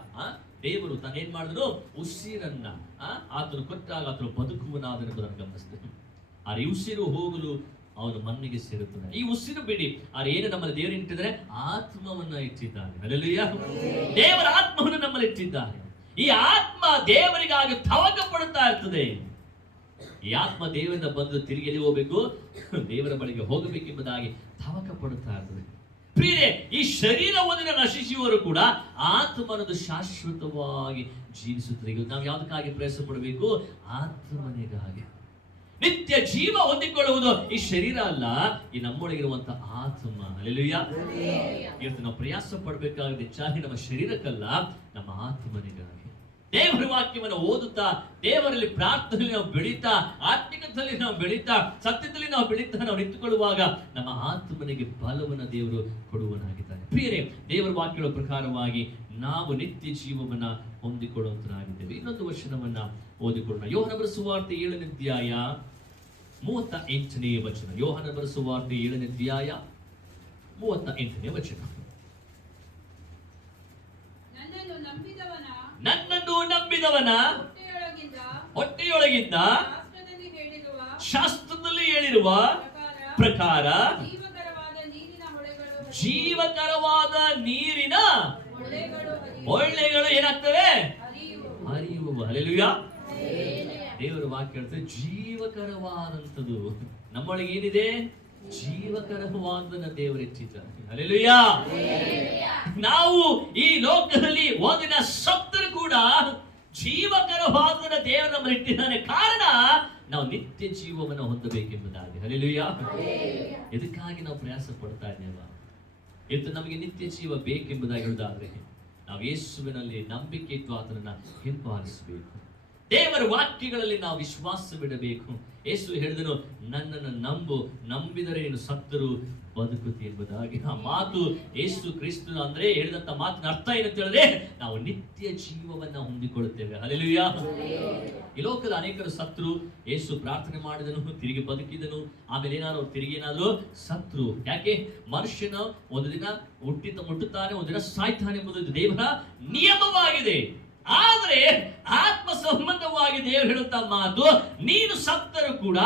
ದೇವರು ತಾನೇನ್ ಮಾಡಿದ್ರು? ಉಸಿರನ್ನ ಆತನು ಕೊಟ್ಟಾಗ ಆತನು ಬದುಕುವನಾದನ್ನು ಗಮನಿಸ್ತೇನೆ. ಆ ಉಸಿರು ಹೋಗಲು ಅವನು ಮಣ್ಣಿಗೆ ಸೇರುತ್ತಾನೆ. ಈ ಉಸಿರು ಬಿಡಿ, ಆದ್ರೆ ಏನು ನಮ್ಮಲ್ಲಿ ದೇವರು ಇಟ್ಟಿದ್ದಾರೆ? ಆತ್ಮವನ್ನ ಇಟ್ಟಿದ್ದಾನೆ. ಹಲ್ಲೆಲೂಯಾ. ದೇವರ ಆತ್ಮವನ್ನು ನಮ್ಮಲ್ಲಿ ಇಟ್ಟಿದ್ದಾನೆ. ಈ ಆತ್ಮ ದೇವರಿಗಾಗಿ ತವಕ ಪಡುತ್ತಾ ಇರ್ತದೆ. ಈ ಆತ್ಮ ದೇವರಿಂದ ಬಂದು ತಿರುಗಿ ಹೋಗಬೇಕು, ದೇವರ ಬಳಿಗೆ ಹೋಗಬೇಕೆಂಬುದಾಗಿ ತವಕ ಪಡುತ್ತಾ ಇರ್ತದೆ. ಪ್ರಿಯರೇ, ಈ ಶರೀರ ಒಂದಿನ ನಶಿಸುವವರು ಕೂಡ ಆತ್ಮನದು ಶಾಶ್ವತವಾಗಿ ಜೀವಿಸುತ್ತದೆ. ನಾವು ಯಾವುದಕ್ಕಾಗಿ ಪ್ರಯಾಸ ಪಡಬೇಕು? ಆತ್ಮನಿಗಾಗಿ. ನಿತ್ಯ ಜೀವ ಹೊಂದಿಕೊಳ್ಳುವುದು ಈ ಶರೀರ ಅಲ್ಲ, ಈ ನಮ್ಮೊಳಗಿರುವಂತಹ ಆತ್ಮ. ಹಲ್ಲೆಲೂಯಾ. ಇವತ್ತು ನಾವು ಪ್ರಯಾಸ ಪಡಬೇಕಾಗಿದೆ ಹೆಚ್ಚಾಗಿ ನಮ್ಮ ಶರೀರಕ್ಕಲ್ಲ, ನಮ್ಮ ಆತ್ಮನಿಗಾಗಿ. ದೇವರ ವಾಕ್ಯವನ್ನು ಓದುತ್ತಾ, ದೇವರಲ್ಲಿ ಪ್ರಾರ್ಥನೆಯಲ್ಲಿ ನಾವು ಬೆಳೀತಾ, ಆತ್ಮಿಕದಲ್ಲಿ ನಾವು ಬೆಳೀತಾ, ಸತ್ಯದಲ್ಲಿ ನಾವು ಬೆಳೀತಾ ನಾವು ನಿಂತುಕೊಳ್ಳುವಾಗ ನಮ್ಮ ಆತ್ಮನಿಗೆ ಬಲವನ್ನು ದೇವರು ಕೊಡುವನಾಗಿದ್ದಾನೆ. ಪ್ರಿಯರೇ, ದೇವರ ವಾಕ್ಯಗಳ ಪ್ರಕಾರವಾಗಿ ನಾವು ನಿತ್ಯ ಜೀವವನ್ನ ಹೊಂದಿಕೊಳ್ಳುವಂತರಾಗಿದ್ದೇವೆ. ಇನ್ನೊಂದು ವಚನವನ್ನ ಓದಿಕೊಳ್ಳೋಣ. ಯೋಹಾನ ಬರೆದ ಸುವಾರ್ತೆ 7ನೇ ಅಧ್ಯಾಯ 38ನೇ ವಚನ. ಯೋಹಾನ ಬರೆದ ಸುವಾರ್ತೆ 7ನೇ ಅಧ್ಯಾಯ 38ನೇ ವಚನ. ನನ್ನನ್ನು ನಂಬಿದವನ ಹೊಟ್ಟೆಯೊಳಗಿಂದ ಶಾಸ್ತ್ರದಲ್ಲಿ ಹೇಳಿರುವ ಪ್ರಕಾರ ಜೀವಕರವಾದ ನೀರಿನ ಹೊಳ್ಳೆಗಳು ಏನಾಗ್ತವೆ? ಹರಿಯುವ. ಹಲ್ಲೆಲೂಯಾ. ದೇವರ ವಾಕ್ಯ ಹೇಳ್ತದೆ, ಜೀವಕರವಾದಂಥದ್ದು ನಮ್ಮೊಳಗೆ ಏನಿದೆ? ಜೀವಕರವಾದನ್ನ ದೇವರಿಟ್ಟಿದ್ದಾನೆ. ಹಲ್ಲೆಲೂಯಾ. ನಾವು ಈ ಲೋಕದಲ್ಲಿ ಒಂದಿನ ಸತ್ತರೂ ಕೂಡ ಜೀವಕರವಾದನ್ನ ದೇವರು ನಮ್ಮಲ್ಲಿ ಇಟ್ಟಿದ್ದಾನೆ. ಕಾರಣ ನಾವು ನಿತ್ಯ ಜೀವವನ್ನು ಹೊಂದಬೇಕೆಂಬುದಾಗಿ. ಹಲ್ಲೆಲೂಯಾ. ಇದಕ್ಕಾಗಿ ನಾವು ಪ್ರಯಾಸ ಪಡ್ತಾ ಇದ್ದೇವೆ. ಇವತ್ತು ನಮಗೆ ನಿತ್ಯ ಜೀವ ಬೇಕೆಂಬುದಾಗಿ ಹೇಳುವುದಾದ್ರೆ ನಾವು ಯೇಸುವಿನಲ್ಲಿ ನಂಬಿಕೆ ಇಟ್ಟು ಆತನನ್ನ ಹಿಂಬಾಲಿಸಬೇಕು. ದೇವರ ವಾಕ್ಯಗಳಲ್ಲಿ ನಾವು ವಿಶ್ವಾಸವಿಡಬೇಕು. ಯೇಸು ಹೇಳಿದನು, ನನ್ನನ್ನು ನಂಬು, ನಂಬಿದರೆ ನೀನು ಸತ್ತರೂ ಬದುಕುತ್ತಿ ಎಂಬುದಾಗಿ. ಆ ಮಾತು ಯೇಸು ಕ್ರಿಸ್ತನ ಅಂದ್ರೆ ಹೇಳಿದಂತ ಮಾತಿನ ಅರ್ಥ ಏನಂತ ಹೇಳಿದ್ರೆ, ನಾವು ನಿತ್ಯ ಜೀವವನ್ನ ಹೊಂದಿಕೊಳ್ಳುತ್ತೇವೆ. ಹಲ್ಲೆಲೂಯಾ. ಈ ಲೋಕದ ಅನೇಕರು ಸತ್ರು, ಯೇಸು ಪ್ರಾರ್ಥನೆ ಮಾಡಿದನು, ತಿರುಗಿ ಬದುಕಿದನು, ಆಮೇಲೆ ಏನಾದ್ರು ತಿರುಗಿ ಏನಾದ್ರು ಸತ್ರು. ಯಾಕೆ? ಮನುಷ್ಯನ ಒಂದು ದಿನ ಮುಟ್ಟುತ್ತಾನೆ, ಒಂದು ದಿನ ಸಾಯ್ತಾನೆ ಎಂಬುದು ಇದು ದೇವರ ನಿಯಮವಾಗಿದೆ. ಆದರೆ ಆತ್ಮ ಸಂಬಂಧವಾಗಿ ದೇವರು ಹೇಳುತ್ತಾ ಮಾತು, ನೀನು ಸತ್ತರೂ ಕೂಡ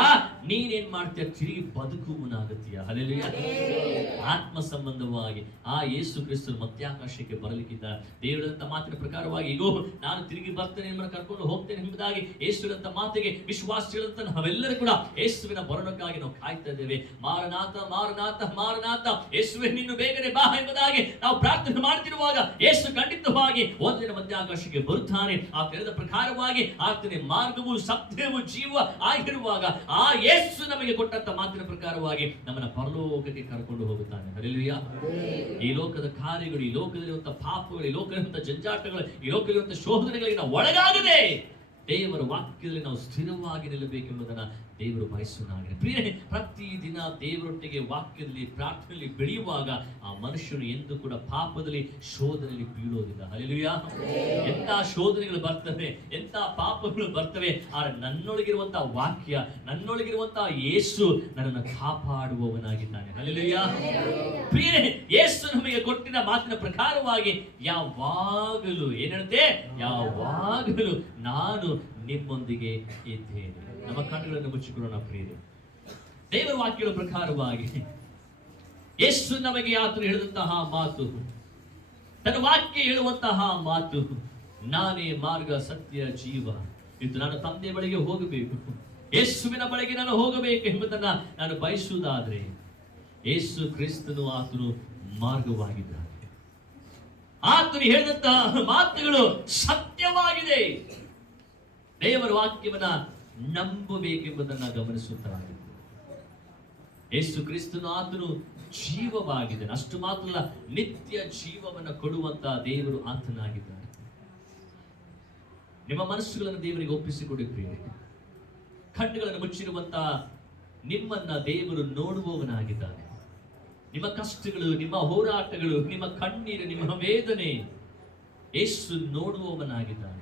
ನೀನೇನ್ ಮಾಡ್ತೀಯ? ತಿರುಗಿ ಬದುಕುವನಾಗತ್ತೀಯ. ಹಲ್ಲೆಲೂಯಾ. ಆತ್ಮ ಸಂಬಂಧವಾಗಿ ಆ ಯೇಸು ಕ್ರಿಸ್ತನು ಮಧ್ಯಾಕಾಶಕ್ಕೆ ಬರಲಿಕ್ಕಿದ್ದ ದೇವರಂತ ಮಾತಿನ ಪ್ರಕಾರವಾಗಿ, ಈಗೋ ನಾನು ತಿರುಗಿ ಬರ್ತೇನೆ, ನಿಮ್ಮನ್ನು ಕರ್ಕೊಂಡು ಹೋಗ್ತೇನೆ ಎಂಬುದಾಗಿ ಯೇಸುವಿನಂತ ಮಾತಿಗೆ ವಿಶ್ವಾಸಿಗಳಂತ ನಾವೆಲ್ಲರೂ ಕೂಡ ಯೇಸುವಿನ ಬರೋಣಕ್ಕಾಗಿ ನಾವು ಕಾಯ್ತಾ ಇದ್ದೇವೆ. ಮಾರನಾಥ ಮಾರನಾಥ ಮಾರನಾಥ, ಯೇಸುವೆ ನೀನು ಬೇಗನೆ ಬಾ ಎಂಬುದಾಗಿ ನಾವು ಪ್ರಾರ್ಥನೆ ಮಾಡ್ತಿರುವಾಗ ಯೇಸು ಖಂಡಿತವಾಗಿ ಒಂದಿನ ಮಧ್ಯಾಕಾಶಕ್ಕೆ ಬರುತ್ತಾನೆ. ಆ ತೆರೆದ ಪ್ರಕಾರವಾಗಿ ಆತನೇ ಮಾರ್ಗವು ಸತ್ಯವೂ ಜೀವ ಆಗಿರುವಾಗ ಆ ಯೇಸು ನಮಗೆ ಕೊಟ್ಟಂತ ಮಾತಿನ ಪ್ರಕಾರವಾಗಿ ನಮ್ಮನ್ನ ಪರಲೋಕಕ್ಕೆ ಕರ್ಕೊಂಡು ಹೋಗುತ್ತಾನೆ. ಹಲ್ಲೆಲೂಯಾ. ಈ ಲೋಕದ ಕಾರ್ಯಗಳು, ಈ ಲೋಕದಲ್ಲಿರುವಂತಹ ಪಾಪಗಳು, ಈ ಲೋಕದಲ್ಲಿರುವಂತಹ ಜಂಜಾಟಗಳು, ಈ ಲೋಕದಲ್ಲಿರುವಂತಹ ಶೋಧನೆಗಳಿಗೆ ನಾವು ಒಳಗಾಗದೆ ದೇವರ ವಾಕ್ಯದಲ್ಲಿ ನಾವು ಸ್ಥಿರವಾಗಿ ನಿಲ್ಲಬೇಕೆಂಬುದನ್ನ ದೇವರು ಬಯಸುತ್ತಾನೆ. ಪ್ರಿಯರೇ, ಪ್ರತಿದಿನ ದೇವರೊಟ್ಟಿಗೆ ವಾಕ್ಯದಲ್ಲಿ ಪ್ರಾರ್ಥನೆಯಲ್ಲಿ ಬೆಳೆಯುವಾಗ ಆ ಮನುಷ್ಯನು ಎಂದು ಕೂಡ ಪಾಪದಲ್ಲಿ ಶೋಧನೆಯಲ್ಲಿ ಬೀಳೋದಿಲ್ಲ. ಹಲ್ಲೆಲೂಯಾ. ಎಂತ ಶೋಧನೆಗಳು ಬರ್ತವೆ, ಎಂತ ಪಾಪಗಳು ಬರ್ತವೆ, ಆದರೆ ನನ್ನೊಳಗಿರುವಂತಹ ವಾಕ್ಯ, ನನ್ನೊಳಗಿರುವಂತಹ ಯೇಸು ನನ್ನನ್ನು ಕಾಪಾಡುವವನಾಗಿದ್ದಾನೆ. ಹಲ್ಲೆಲೂಯಾ. ಪ್ರಿಯರೇ, ಯೇಸು ನಮಗೆ ಕೊಟ್ಟಿನ ಮಾತಿನ ಪ್ರಕಾರವಾಗಿ ಯಾವಾಗಲೂ ಏನಂತೆ, ಯಾವಾಗಲೂ ನಾನು ನಿಮ್ಮೊಂದಿಗೆ ಇದ್ದೇನೆ. ನಮ್ಮ ಕಣ್ಣುಗಳನ್ನು ಮುಚ್ಚಿಕೊಳ್ಳೋಣ ಪ್ರಿಯರೇ. ದೇವರ ವಾಕ್ಯದ ಪ್ರಕಾರವಾಗಿ ಯೇಸು ನಮಗೆ ಆತನು ಹೇಳಿದಂತಹ ಮಾತು, ತನ್ನ ವಾಕ್ಯ ಹೇಳುವಂತಹ ಮಾತು, ನಾನೇ ಮಾರ್ಗ ಸತ್ಯ ಜೀವ. ಇದು ನಾನು ತಂದೆ ಬಳಿಗೆ ಹೋಗಬೇಕು, ಯೇಸುವಿನ ಬಳಿಗೆ ನಾನು ಹೋಗಬೇಕು ಎಂಬುದನ್ನ ನಾನು ಬಯಸುವುದಾದ್ರೆ ಯೇಸು ಕ್ರಿಸ್ತನು ಆತನು ಮಾರ್ಗವಾಗಿದ್ದಾನೆ. ಆತನು ಹೇಳಿದಂತಹ ಮಾತುಗಳು ಸತ್ಯವಾಗಿದೆ. ದೇವರ ವಾಕ್ಯವನ್ನ ನಂಬಬೇಕೆಂಬುದನ್ನು ಗಮನಿಸುತ್ತಾರೆ. ಯೇಸು ಕ್ರಿಸ್ತನು ಆತನು ಜೀವವಾಗಿದ್ದಾನೆ. ಅಷ್ಟು ಮಾತ್ರ ಅಲ್ಲ, ನಿತ್ಯ ಜೀವವನ್ನು ಕೊಡುವಂತಹ ದೇವರು ಆತನಾಗಿದ್ದಾನೆ. ನಿಮ್ಮ ಮನಸ್ಸುಗಳನ್ನು ದೇವರಿಗೆ ಒಪ್ಪಿಸಿಕೊಡಿ ಪ್ರಿಯರೇ. ಕಣ್ಣುಗಳನ್ನು ಮುಚ್ಚಿರುವಂತಹ ನಿಮ್ಮನ್ನ ದೇವರು ನೋಡುವವನಾಗಿದ್ದಾನೆ. ನಿಮ್ಮ ಕಷ್ಟಗಳು, ನಿಮ್ಮ ಹೋರಾಟಗಳು, ನಿಮ್ಮ ಕಣ್ಣೀರು, ನಿಮ್ಮ ವೇದನೆ ಯೇಸು ನೋಡುವವನಾಗಿದ್ದಾನೆ.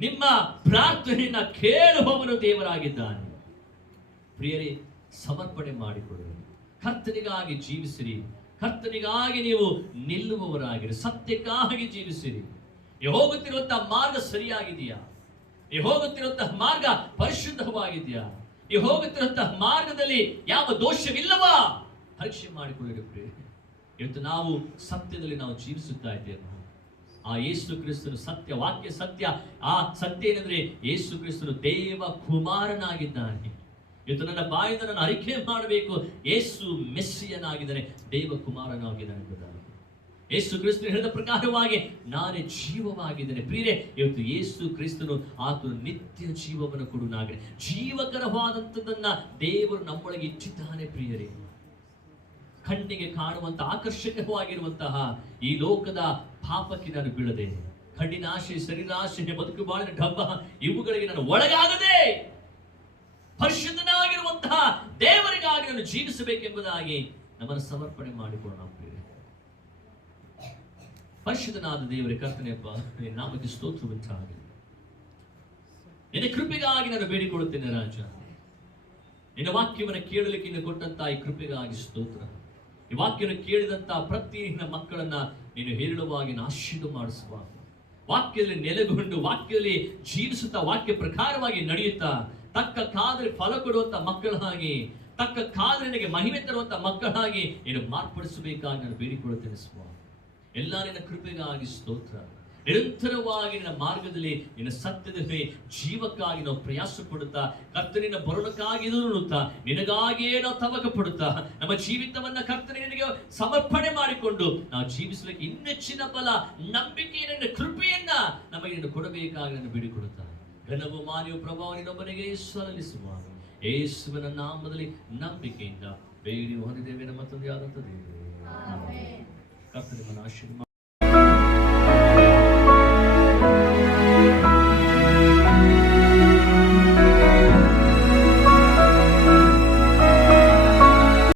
ನಿಮ್ಮ ಪ್ರಾರ್ಥನೆಯನ್ನ ಕೇಳುವವನು ದೇವರಾಗಿದ್ದಾನೆ. ಪ್ರಿಯರೇ, ಸಮರ್ಪಣೆ ಮಾಡಿಕೊಳ್ಳಿ, ಕರ್ತನಿಗಾಗಿ ಜೀವಿಸಿರಿ, ಕರ್ತನಿಗಾಗಿ ನೀವು ನಿಲ್ಲುವವರಾಗಿರಿ, ಸತ್ಯಕ್ಕಾಗಿ ಜೀವಿಸಿರಿ. ಹೋಗುತ್ತಿರುವಂತಹ ಮಾರ್ಗ ಸರಿಯಾಗಿದೆಯಾ? ಹೋಗುತ್ತಿರುವಂತಹ ಮಾರ್ಗ ಪರಿಶುದ್ಧವಾಗಿದೆಯಾ? ಹೋಗುತ್ತಿರುವಂತಹ ಮಾರ್ಗದಲ್ಲಿ ಯಾವ ದೋಷವಿಲ್ಲವಾ? ಪರೀಕ್ಷೆ ಮಾಡಿಕೊಳ್ಳಿರಿ ಪ್ರಿಯರೇ. ಇವತ್ತು ನಾವು ಸತ್ಯದಲ್ಲಿ ನಾವು ಜೀವಿಸುತ್ತಾ ಇದ್ದೇವೆ. ಆ ಯೇಸು ಕ್ರಿಸ್ತನು ಸತ್ಯ, ವಾಕ್ಯ ಸತ್ಯ. ಆ ಸತ್ಯ ಏನಂದ್ರೆ ಯೇಸು ಕ್ರಿಸ್ತನು ದೇವ ಕುಮಾರನಾಗಿದ್ದಾನೆ. ಇವತ್ತು ನನ್ನ ಬಾಯಿಂದ ನಾನು ಅರಿಕೆ ಮಾಡಬೇಕು, ಯೇಸು ಮೆಸ್ಸಿಯನಾಗಿದ್ದಾನೆ, ದೇವ ಕುಮಾರನಾಗಿದ್ದಾನೆ ಎಂಬುದಾಗಿ. ಯೇಸು ಕ್ರಿಸ್ತನು ಹೇಳಿದ ಪ್ರಕಾರವಾಗಿ ನಾನೇ ಜೀವವಾಗಿದ್ದೇನೆ. ಪ್ರಿಯರೇ, ಇವತ್ತು ಯೇಸು ಕ್ರಿಸ್ತನು ಆತನು ನಿತ್ಯ ಜೀವವನ್ನು ಕೊಡುನಾಗಿದೆ. ಜೀವಕರವಾದಂಥದ್ದನ್ನ ದೇವರು ನಮ್ಮೊಳಗೆ ಇಚ್ಛಿದ್ದಾನೆ. ಪ್ರಿಯರೇ, ಕಣ್ಣಿಗೆ ಕಾಣುವಂತ ಆಕರ್ಷಕವಾಗಿರುವಂತಹ ಈ ಲೋಕದ ಪಾಪಕ್ಕೆ ನಾನು ಬೀಳದೆ, ಕಣ್ಣಿನ ಆಶೆ, ಶರೀರಾಶೆ, ಬದುಕು ಬಾಳಿನ ಡಬ್ಬ ಇವುಗಳಿಗೆ ನಾನು ಒಳಗಾಗದೆ ಪರಿಶುದ್ಧನಾಗಿರುವಂತಹ ದೇವರಿಗಾಗಿ ನಾನು ಜೀವಿಸಬೇಕೆಂಬುದಾಗಿ ನಮ್ಮನ್ನು ಸಮರ್ಪಣೆ ಮಾಡಿಕೊಳ್ಳೋಣ. ಪರಿಶುದ್ಧನಾದ ದೇವರೇ, ಕರ್ತನೆಯಪ್ಪ, ನಿನ್ನ ನಾಮಕ್ಕೆ ಸ್ತೋತ್ರವುಂಟಾಗಲಿ. ನಿನ್ನ ಕೃಪೆಗಾಗಿ ನಾನು ಬೇಡಿಕೊಳ್ಳುತ್ತೇನೆ ರಾಜ. ನಿನ್ನ ವಾಕ್ಯವನ್ನು ಕೇಳಲಿಕ್ಕೆ ನೀನು ಕೊಟ್ಟಂತ ಈ ಕೃಪೆಗಾಗಿ ಸ್ತೋತ್ರ. ಈ ವಾಕ್ಯವನ್ನು ಕೇಳಿದಂತ ಪ್ರತಿ ನಿನ್ನ ಮಕ್ಕಳನ್ನ ನೀನು ಹೇರಳವಾಗಿ ಆಶೀರ್ವಾದ ಮಾಡಿಸುವ, ವಾಕ್ಯದಲ್ಲಿ ನೆಲೆಗೊಂಡು ವಾಕ್ಯದಲ್ಲಿ ಜೀವಿಸುತ್ತಾ ವಾಕ್ಯ ಪ್ರಕಾರವಾಗಿ ನಡೆಯುತ್ತಾ ತಕ್ಕ ಕಾದ್ರೆ ಫಲ ಕೊಡುವಂತ ಮಕ್ಕಳಾಗಿ, ತಕ್ಕ ಕಾದ್ರೆ ನಿನಗೆ ಮಹಿಮೆ ತರುವಂತ ಮಕ್ಕಳಾಗಿ ನೀನು ಮಾರ್ಪಡಿಸಬೇಕಾಗಿ ನಾನು ಬೇಡಿಕೊಳ್ಳುತ್ತೇನೆ ಸ್ವಾಮಿ. ಎಲ್ಲ ನಿನ್ನ ಕೃಪೆಗಾಗಿ ಸ್ತೋತ್ರ. ನಿರಂತರವಾಗಿ ನಿನ್ನ ಮಾರ್ಗದಲ್ಲಿ, ನಿನ್ನ ಸತ್ಯದಲ್ಲಿ ಜೀವಕ್ಕಾಗಿ ನಾವು ಪ್ರಯಾಸ ಪಡುತ್ತಾ, ಕರ್ತನಿನ ಬರೋಣಕ್ಕಾಗಿ ಎದುರುತ್ತಾ, ನಿನಗಾಗಿಯೇ ನಾವು ತವಕ ಪಡುತ್ತಾ, ನಮ್ಮ ಜೀವಿತವನ್ನ ಕರ್ತನಿಗೆ ನಿನಗೆ ಸಮರ್ಪಣೆ ಮಾಡಿಕೊಂಡು ನಾವು ಜೀವಿಸಲಿಕ್ಕೆ ಇನ್ನೆಚ್ಚಿನ ಬಲ, ನಂಬಿಕೆ, ನಿನ್ನ ಕೃಪೆಯನ್ನ ನಮಗೆ ನೀನು ಕೊಡಬೇಕಾಗಿ ನಾನು ಬೇಡಿಕೊಡುತ್ತಾ, ಘನವು ಮಾನ್ಯವು ಪ್ರಭಾವ ನಿನ್ನೊಬ್ಬನಿಗೆ ಸಲ್ಲಿಸುವ ಯೇಸುವಿನ ನಾಮದಲ್ಲಿ ನಂಬಿಕೆಯಿಂದ ಬೇಡಿ ಹೊಂದಿದ್ದೇವೆ. ನಮ್ಮ ತಂದೆಯಾದಂಥ ದೇವರೇ, ಕರ್ತನಿಗೆ ಆಶೀರ್ವಾದ.